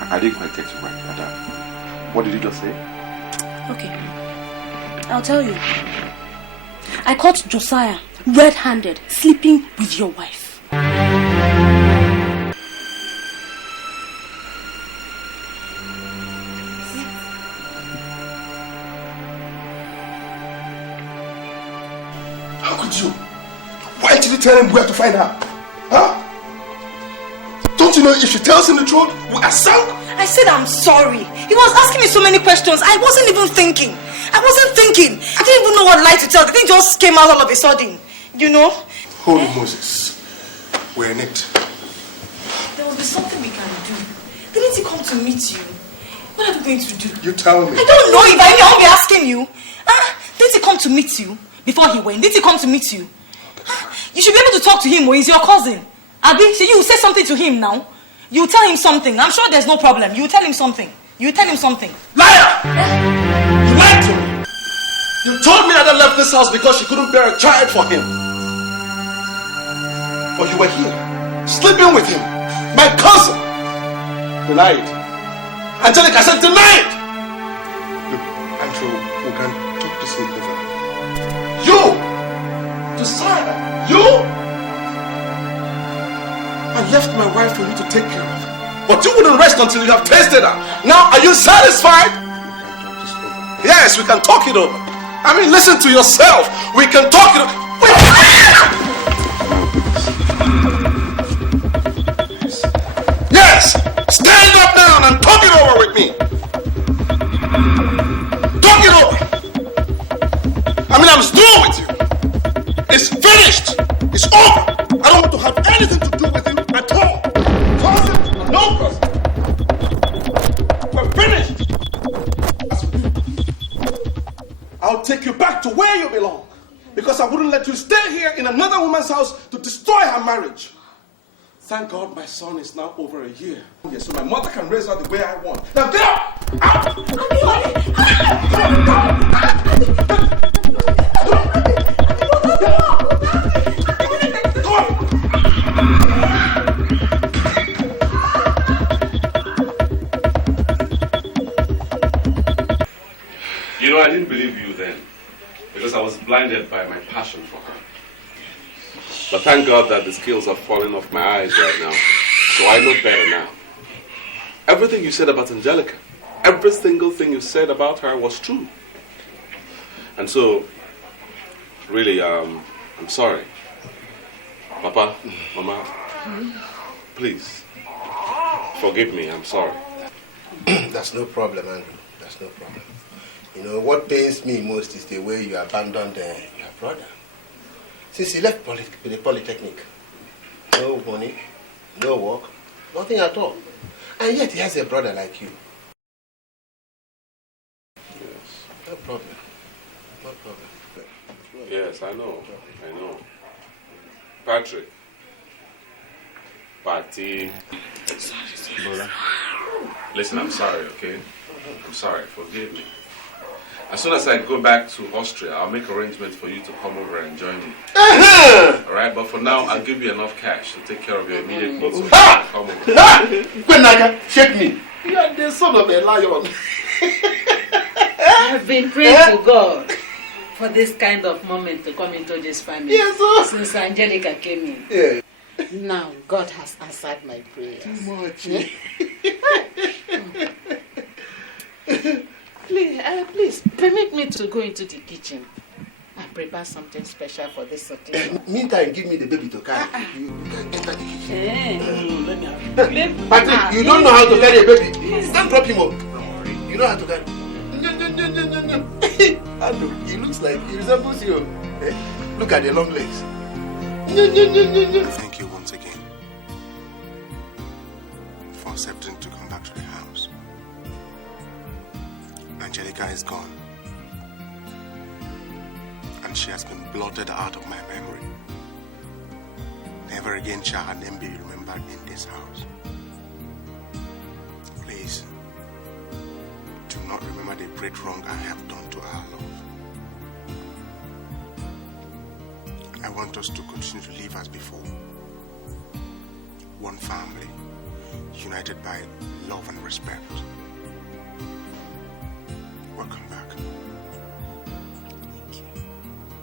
I didn't quite get you right, Ada. What did you just say? Okay, I'll tell you. I caught Josiah red-handed sleeping with your wife. Why did you tell him where to find her? Huh? Don't you know if she tells him the truth, we are sunk? I said I'm sorry. He was asking me so many questions. I wasn't even thinking. I didn't even know what lie to tell. The thing just came out all of a sudden. You know? Holy Moses. We're in it. There will be something we can do. Didn't he come to meet you? What are we going to do? You tell me. I don't know if I won't be asking you. Didn't he come to meet you before he went? Didn't he come to meet you? You should be able to talk to him, or he's your cousin. Abi, so you say something to him now. You tell him something. I'm sure there's no problem. You tell him something. Liar! You lied to me. You told me Ada left this house because she couldn't bear a child for him. But you were here, sleeping with him. My cousin. Denied. Angelica, I said denied. Look, Andrew, we can talk this thing over. You! Josiah, you? I left my wife for you to take care of. But you wouldn't rest until you have tasted her. Now, are you satisfied? Yes, we can talk it over. I mean, listen to yourself. We can talk it over. Yes! Stand up now and talk it over with me. Talk it over. I mean, I'm through with you. It's finished. It's over. I don't want to have anything to do with you at all. Cousin, no cousin. We're finished. I'll take you back to where you belong. Because I wouldn't let you stay here in another woman's house to destroy her marriage. Thank God my son is now over a year. So my mother can raise her the way I want. Now get up! Out! You know, I didn't believe you then because I was blinded by my passion for her. But thank God that the scales are falling off my eyes right now, so I know better now. Everything you said about Angelica, every single thing you said about her was true. And so, really, I'm sorry. Papa, Mama, please, Forgive me, I'm sorry. That's no problem, Andrew. That's no problem. You know, what pains me most is the way you abandoned your brother. Since he left the polytechnic, no money, no work, nothing at all. And yet he has a brother like you. Yes. No problem. No problem. Yes, I know. Patrick. Patty. Brother. Listen, I'm sorry, okay? I'm sorry, forgive me. As soon as I go back to Austria, I'll make arrangements for you to come over and join me. Alright, but for now, I'll give you enough cash to take care of your immediate needs. So come over. Kwenaga, shake me. You are the son of a lion. I've been praying to God for this kind of moment to come into this family. Yes, sir. Since Angelica came in. Yeah. Now God has answered my prayers. Too much. Please permit me to go into the kitchen and prepare something special for this occasion. Meantime, give me the baby to carry. You can enter the kitchen. Let me have Patrick, you don't know how to carry a baby. Don't drop him up. You know how to carry. Andrew, he looks like he resembles you. Look at the long legs. Thank you once again for accepting to come back to the house. Angelica is gone, and she has been blotted out of my memory. Never again shall her name be remembered in this house. Please, do not remember the great wrong I have done to our love. I want us to continue to live as before. One family, united by love and respect. Welcome back.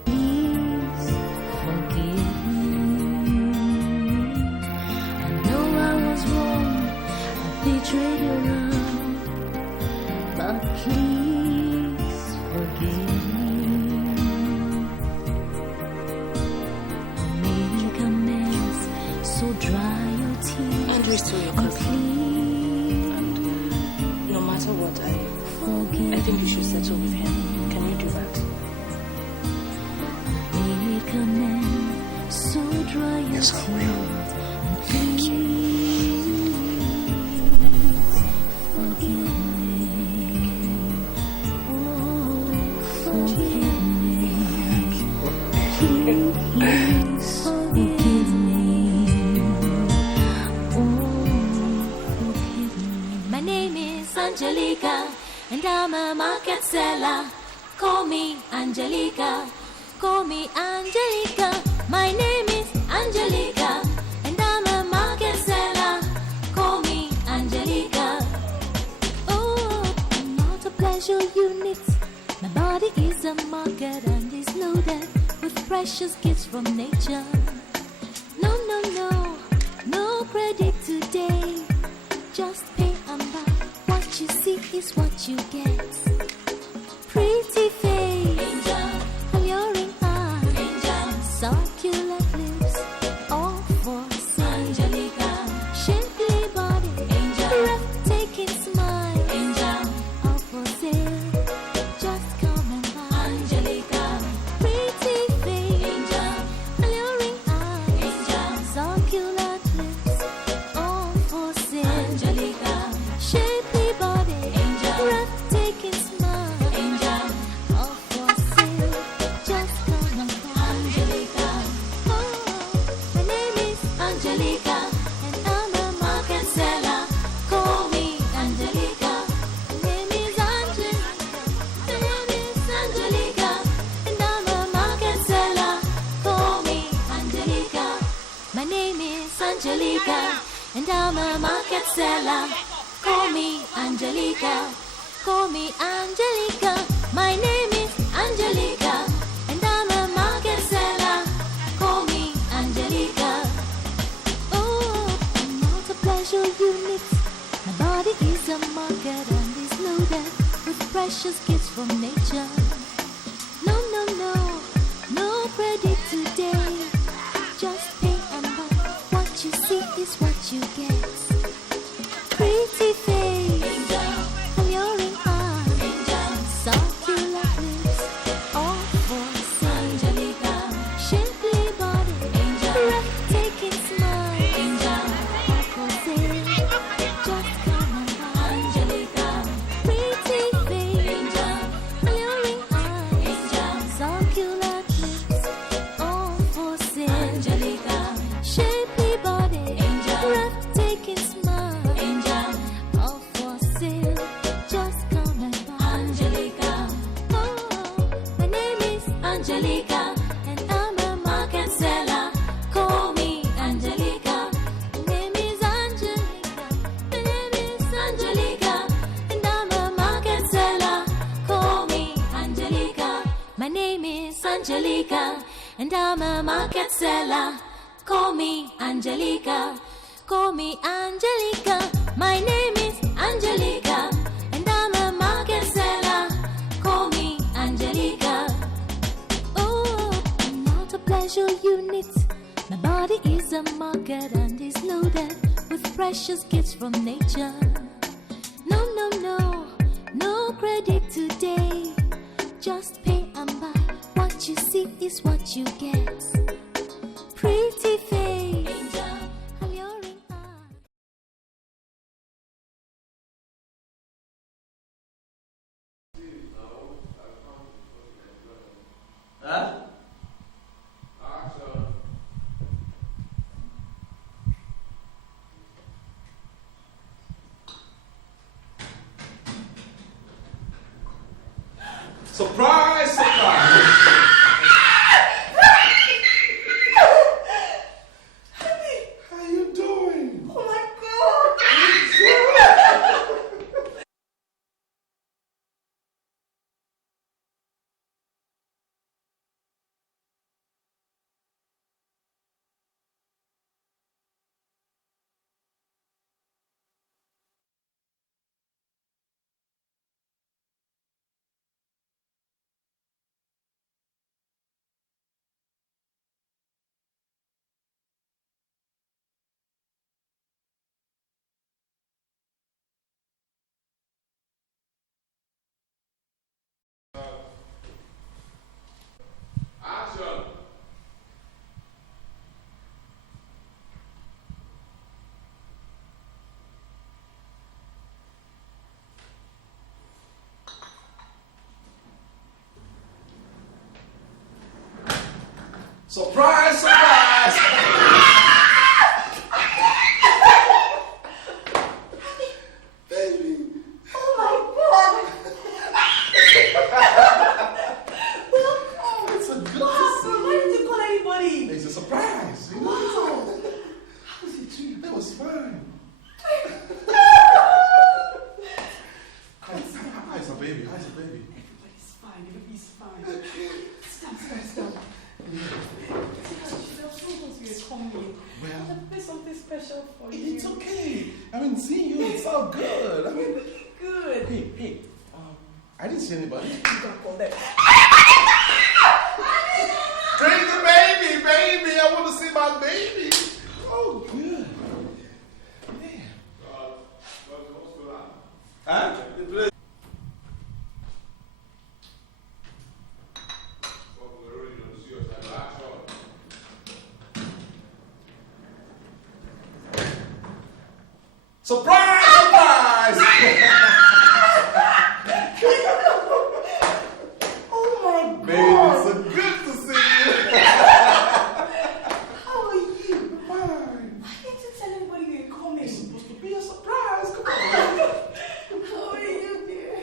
Please forgive me. I know I was wrong. I betrayed your love. But please forgive me. I'll make amends, so dry your tears. And restore your cousin. And no matter what, I think you should settle with him. Can you do that? Make amends, so dry your Yes, I will. Thank you. Forgive me. Oh, forgive me. Please forgive me. Oh, forgive me. My name is Angelica, and I'm a market seller. Call me Angelica. Call me Angelica. My name is Angelica, and I'm a market seller. Call me Angelica. Oh, I'm not a pleasure unit. My body is a market and is loaded with precious gifts from nature. No, no, no, no credit today. Just pay and buy. What you see is what you get. Pretty face, angel, alluring eyes, angel, succulent lips, all for sale. Angelica, shapely body, angel, breathtaking smile, angel, all for sale. Just come and buy. Angelica, pretty face, angel, alluring eyes, angel, succulent lips, all for sale. Angelica, shapely body, angel, breathtaking smile, angel, all for sale. Just come and buy. Angelica, oh, my name is Angelica, and I'm a market seller. Call me Angelica. My name is Angelica. My name is Angelica, and I'm a market seller. Call me Angelica. My name is Angelica, and I'm a market seller. Call me Angelica. Call me Angelica. My name is Angelica, and I'm a market seller. Call me Angelica. Oh, I'm not a pleasure unit. My body is a market and is loaded with precious gifts from nature. No, no, no, no credit today. Just pay and buy. What you see is what you get. Pretty face, alluring eyes, succulent lips, all for sale. Angelica, shapely body, breathtaking smile, all for sale. Just come and buy. Angelica, pretty face, alluring eyes, succulent lips, all for sale. Angelica, shapely body, breathtaking smile, all for sale. Just come and buy. Angelica, oh, my name is Angelica, and I'm a market seller. Call me Angelica. My name is Angelica. My name is Angelica, and I'm a market seller. Call me Angelica. My name is Angelica, and I'm a market seller. Call me Angelica. Call me Angelica. My name is Angelica, and I'm a market seller. Call me Angelica. Oh, I'm not a pleasure unit. My body is a market and is loaded with precious gifts from nature. No, no, no, no credit today. Just pay and buy. What you see is what you get. Pretty face, alluring eyes. Huh? Surprise, surprise! How you doing? Oh my God! Action! Surprise, surprise! Baby. Oh my God! Welcome! It's a good to Why see did you call anybody? you. It's a surprise. You know? Wow! How was it treated? That was fine. How's the baby? How's the baby? Everybody's fine. Everybody's fine. Stop. You're coming. Well, I'll play something special for you. it's okay. I mean, seeing you, it's all good. I mean, Good. hey, I didn't see anybody. You don't call them. Bring the baby. I want to see my baby. Oh, good. Yeah. Huh? Surprise! Surprise! Oh my Baby, God! it's so good to see you. How are you? Fine. Why didn't you tell anybody you were coming? It's supposed to be a surprise. Come on. How are you, dear?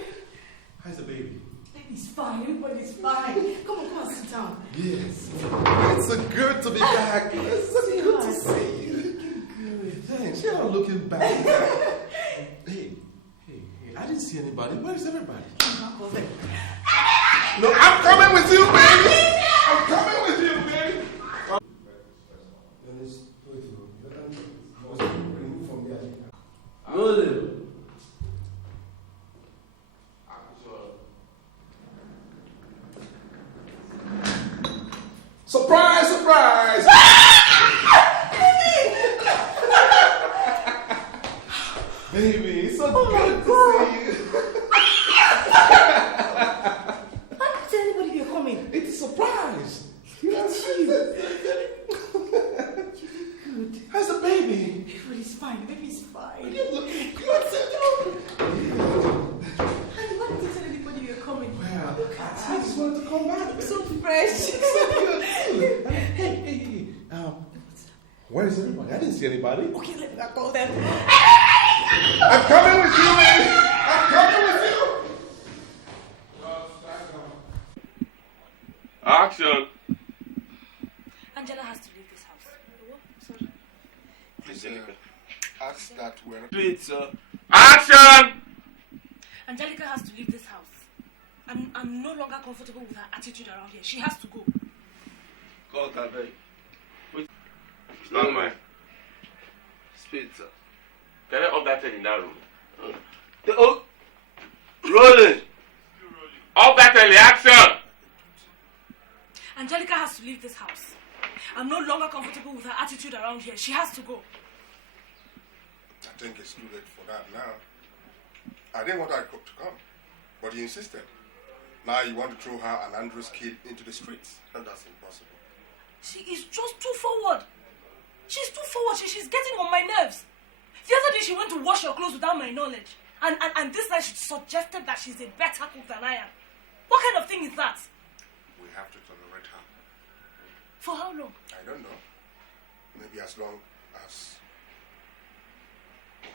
How's the baby? Baby's fine. Everybody's fine. Come on, sit down. Yes. It's so good to be back. It's so good to see you. Thanks. You're not looking back. Hey, I didn't see anybody. Where's everybody? No, I'm coming with you, baby. I'm coming with you, baby. Surprise, surprise! Baby, it's so Oh good my God. to see you. I didn't tell anybody you're coming. It's a surprise. You know, Good. how's the baby? Everybody's fine. The baby's fine. You're looking good. Honey, why didn't you tell anybody you're coming? Well, I just wanted to come back. So fresh. So good. Hey. Where is everybody? I didn't see anybody. Okay, let me call them. I'm coming with you, man. I'm coming with you. Action! Angela has to leave this house. What? Sorry. Please, ask that we're... Action! Angelica has to leave this house. I'm no longer comfortable with her attitude around here. She has to go. God, I beg. It's not mine. Speed, sir. Can I off that thing in that room? Rolling. Off that thing, action! Angelica has to leave this house. I'm no longer comfortable with her attitude around here. She has to go. I think it's too late for that now. I didn't want her to come, but you insisted. Now you want to throw her and Andrew's kid into the streets. And that's impossible. She is just too forward. She's too forward. She's getting on my nerves. The other day she went to wash your clothes without my knowledge. And this night she suggested that she's a better cook than I am. What kind of thing is that? We have to tolerate her. For how long? I don't know. Maybe as long as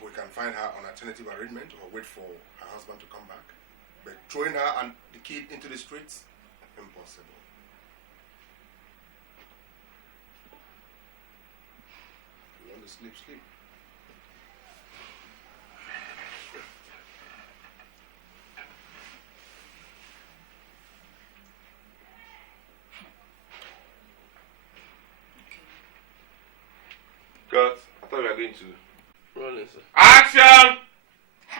we can find her an alternative arrangement or wait for her husband to come back. But throwing her and the kid into the streets? Impossible. You want to sleep, sleep. Cut. I thought we were going to. Rolling, sir. Action!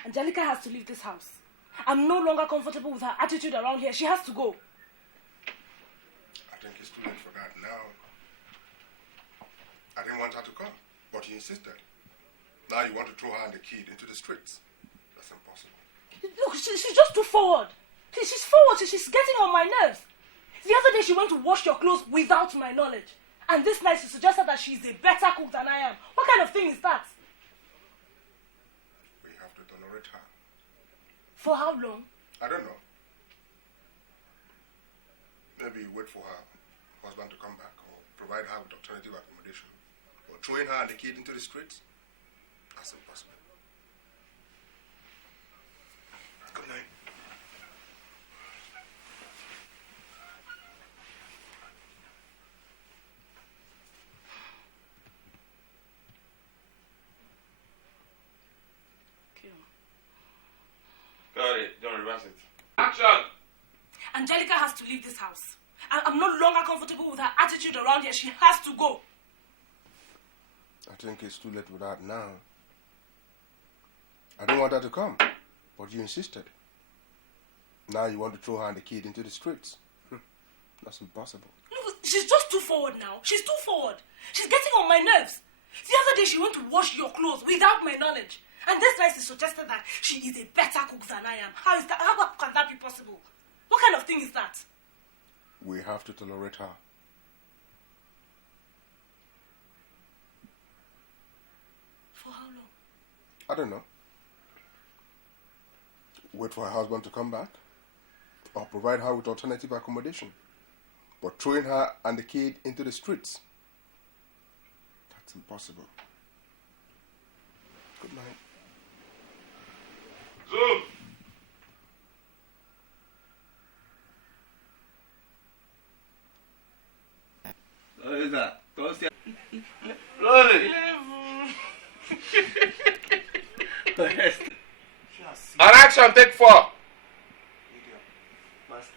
Angelica has to leave this house. I'm no longer comfortable with her attitude around here. She has to go. I think it's too late for that now. I didn't want her to come, but you insisted. Now you want to throw her and the kid into the streets. That's impossible. Look, she's just too forward. She's forward. She's getting on my nerves. The other day she went to wash your clothes without my knowledge. And this night she suggested that she's a better cook than I am. What kind of thing is that? We have to tolerate her. For how long? I don't know. Maybe wait for her husband to come back or provide her with alternative accommodation. But throwing her and the kid into the streets? That's impossible. Good night. Got it. Don't reverse it. Action! Angelica has to leave this house. I'm no longer comfortable with her attitude around here. She has to go. I think it's too late for that now. I didn't want her to come, but you insisted. Now you want to throw her and the kid into the streets. That's impossible. Look, she's just too forward now. She's too forward. She's getting on my nerves. The other day she went to wash your clothes without my knowledge. And this night she suggested that she is a better cook than I am. How is that? How can that be possible? What kind of thing is that? We have to tolerate her. For how long? I don't know. Wait for her husband to come back or provide her with alternative accommodation. But throwing her and the kid into the streets? That's impossible. Good night. Zoom! What is that? Don't say. Rolling. On action, take 4. Master.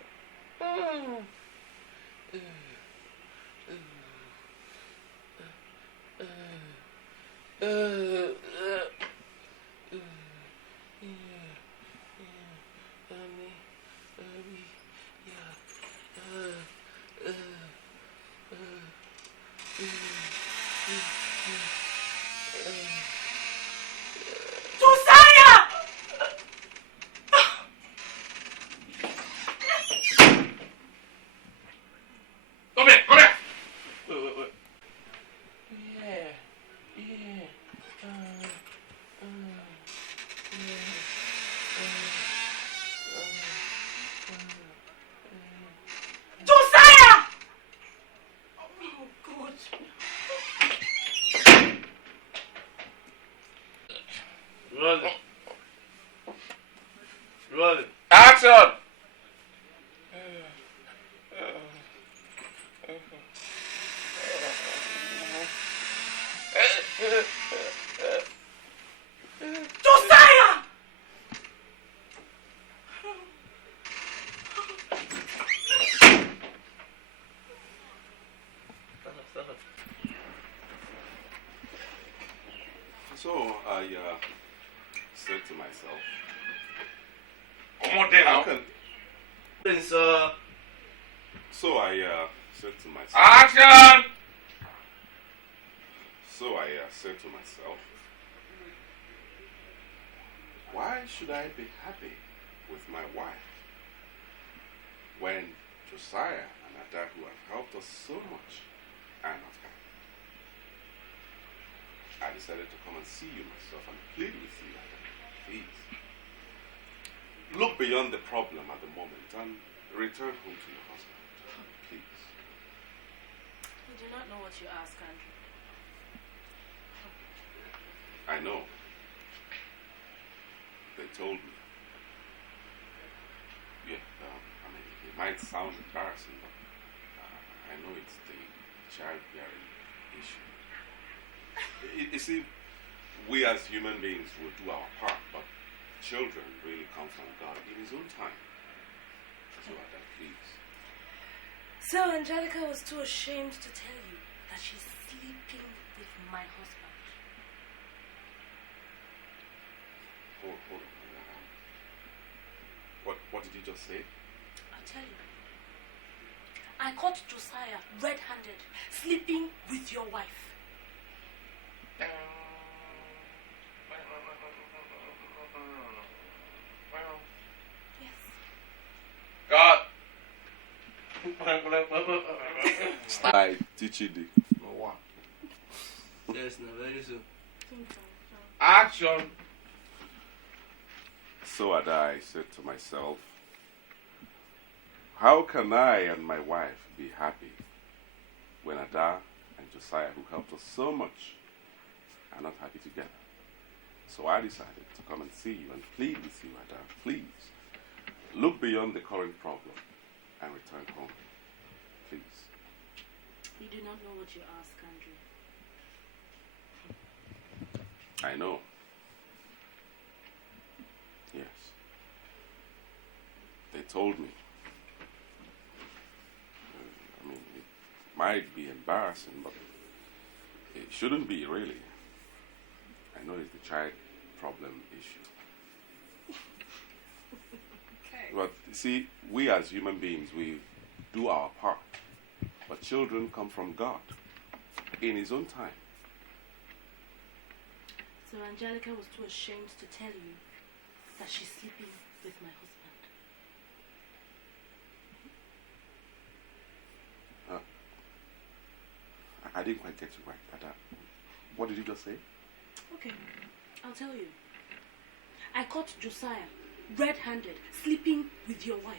Josiah! Rolling. Rolling. Action! Josiah! So I said to myself, Omotola. so I said to myself, Action! So I said to myself, why should I be happy with my wife when Josiah and Ada, who have helped us so much, are not happy? I decided to come and see you myself and plead with you, Ada. Please, look beyond the problem at the moment and return home to your husband. Please. You do not know what you ask, Andrew. I know. They told me. Yeah, I mean, it might sound embarrassing, but I know it's the childbearing issue. You see, we as human beings will do our part, but children really come from God in His own time. So, Ada, please. So Angelica was too ashamed to tell you that she's sleeping with my husband. Hold on. What did you just say? I'll tell you. I caught Josiah red-handed, sleeping with your wife. Yes. God. I teach you the. No one. Yes, no, very soon. Action. So had I said to myself, how can I and my wife be happy when Ada and Josiah, who helped us so much, are not happy together? So I decided to come and see you and plead with you, Ada. Please, look beyond the current problem and return home. Please. You do not know what you ask, Andrew. I know. Yes. They told me. I mean, it might be embarrassing, but it shouldn't be, really. I know it's the child problem issue. Okay. But see, we as human beings, we do our part. But children come from God in His own time. So Angelica was too ashamed to tell you that she's sleeping with my husband. I didn't quite get you right. Ada, what did you just say? Okay, I'll tell you. I caught Josiah red-handed, sleeping with your wife.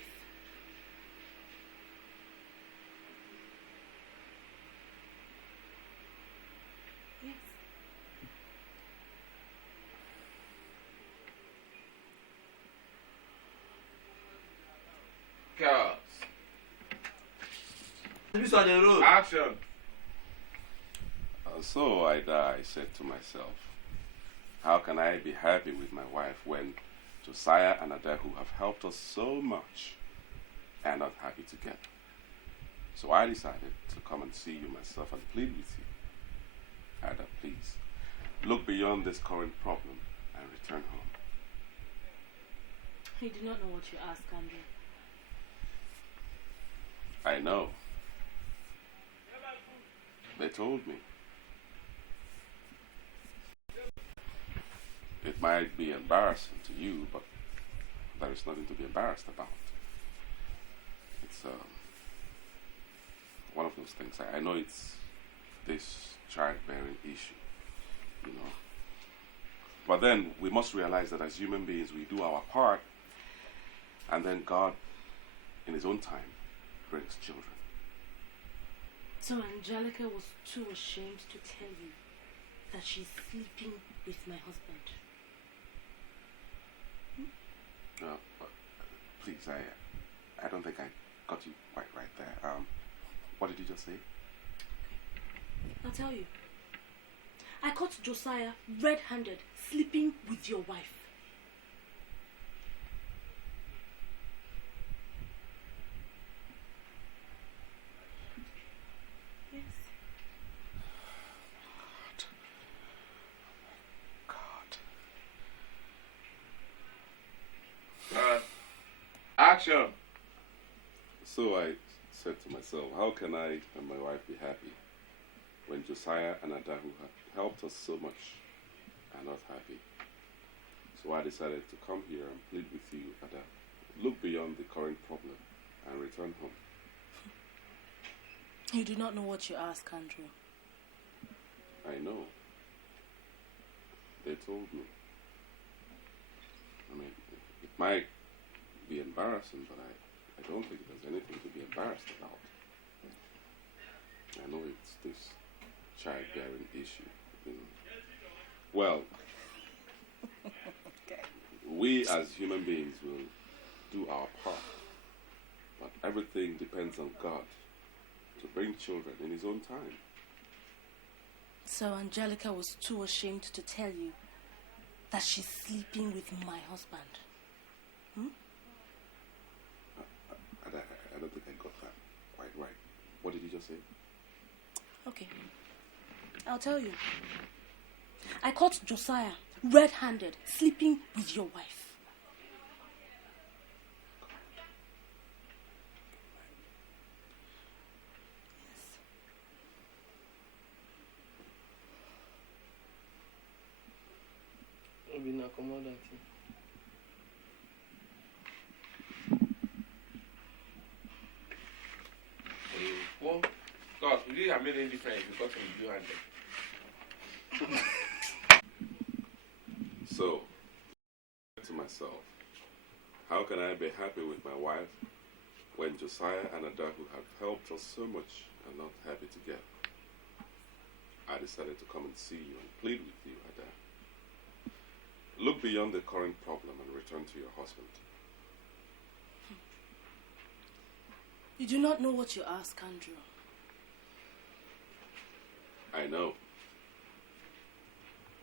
Yes. Girls. This on the road. Action. So I said to myself, how can I be happy with my wife when Josiah and Ada, who have helped us so much, are not happy together? So I decided to come and see you myself and plead with you. Ada, please, look beyond this current problem and return home. You do not know what you ask, Andrew. I know. They told me. It might be embarrassing to you, but there is nothing to be embarrassed about. It's one of those things. I know it's this childbearing issue, you know. But then we must realize that as human beings, we do our part, and then God, in His own time, brings children. So Angelica was too ashamed to tell you that she's sleeping with my husband. No, but please, I don't think I got you quite right there. What did you just say? I'll tell you. I caught Josiah red-handed sleeping with your wife. Yes. God. Action! So I said to myself, how can I and my wife be happy when Josiah and Ada, who have helped us so much, are not happy? So I decided to come here and plead with you, Ada. Look beyond the current problem and return home. You do not know what you ask, Andrew. I know. They told me. I mean, it might be embarrassing, but I don't think there's anything to be embarrassed about. I know it's this childbearing issue. Well, Okay. we as human beings will do our part, but everything depends on God to bring children in His own time. So Angelica was too ashamed to tell you that she's sleeping with my husband. I don't think I got that quite right. What did you just say? Okay. I'll tell you. I caught Josiah red-handed sleeping with your wife. Well, God, would you have made any difference because of you and them? So, to myself, how can I be happy with my wife when Josiah and Ada, who have helped us so much, are not happy together? I decided to come and see you and plead with you, Ada. Look beyond the current problem and return to your husband. You do not know what you ask, Andrew. I know.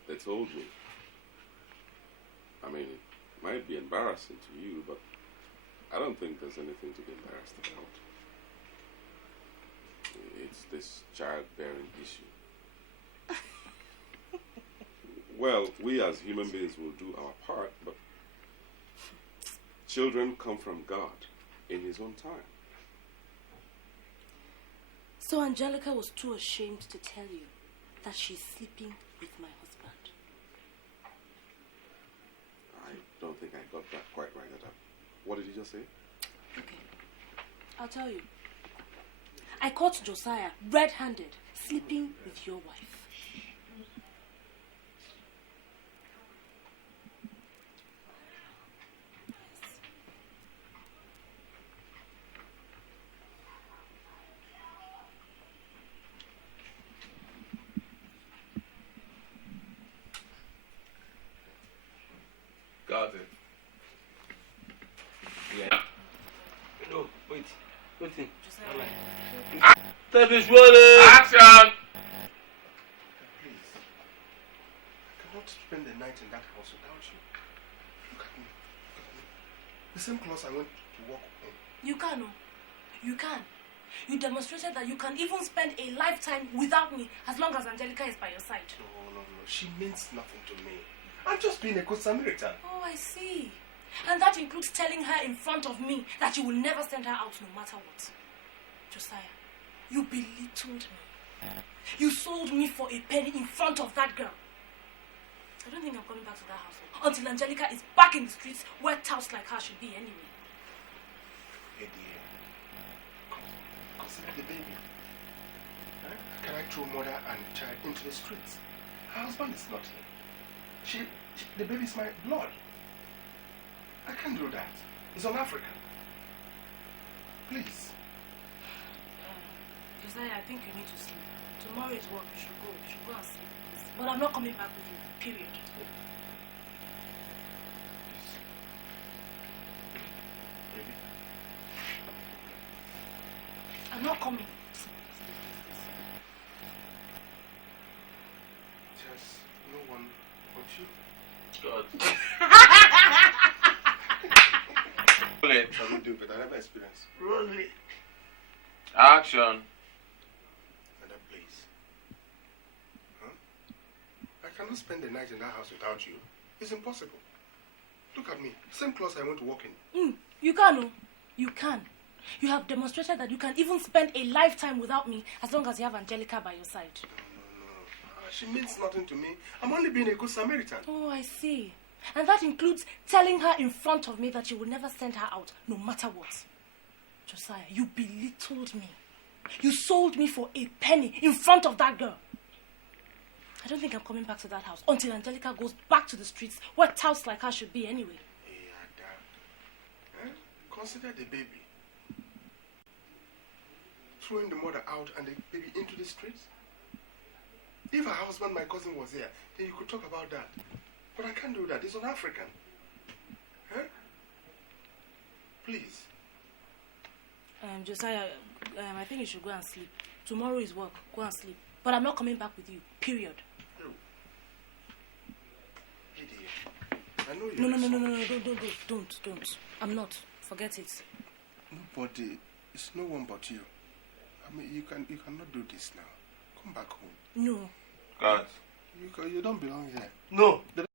They told me. I mean, it might be embarrassing to you, but I don't think there's anything to be embarrassed about. It's this childbearing issue. Well, we as human beings will do our part, but children come from God in His own time. So Angelica was too ashamed to tell you that she's sleeping with my husband. I don't think I got that quite right, Ada. What did you just say? Okay. I'll tell you. I caught Josiah red-handed sleeping with your wife. Got it. Yeah. No, wait. Wait. Time is running. Action! Please. I cannot spend the night in that house without you. Look at me. The same clothes I went to work in. You can, no. You can. You demonstrated that you can even spend a lifetime without me as long as Angelica is by your side. No. She means nothing to me. I'm just being a good Samaritan. Oh, I see. And that includes telling her in front of me that you will never send her out no matter what. Josiah, you belittled me. You sold me for a penny in front of that girl. I don't think I'm coming back to that house until Angelica is back in the streets where touts like her should be anyway. Hey dear, consider the baby. Huh? Can I throw mother and child into the streets? Her husband is not here. The baby is my blood. I can't do that. It's on Africa. Please. Josiah, I think you need to sleep. Tomorrow is work. You should go. You should go and sleep. But I'm not coming back with you. Period. coming. Just no one but you. God. Roll it. I will do, but I never experienced. Roll it. Action. Madam, please. Huh? I cannot spend the night in that house without you. It's impossible. Look at me. Same clothes I went to work in. You can, oh. You can. You have demonstrated that you can even spend a lifetime without me as long as you have Angelica by your side. No. She means nothing to me. I'm only being a good Samaritan. Oh, I see. And that includes telling her in front of me that you will never send her out, no matter what. Josiah, you belittled me. You sold me for a penny in front of that girl. I don't think I'm coming back to that house until Angelica goes back to the streets where touts like her should be anyway. Hey, Ada. Consider the baby. Throwing the mother out and the baby into the streets? If her husband, my cousin, was here, then you could talk about that. But I can't do that. He's an African. Huh? Please. Josiah, I think you should go and sleep. Tomorrow is work. Go and sleep. But I'm not coming back with you. Period. No. Idiot. I know you're Don't. I'm not. Forget it. Nobody. It's no one but you. I mean, you cannot do this now. Come back home. No. God. You don't belong here. No. The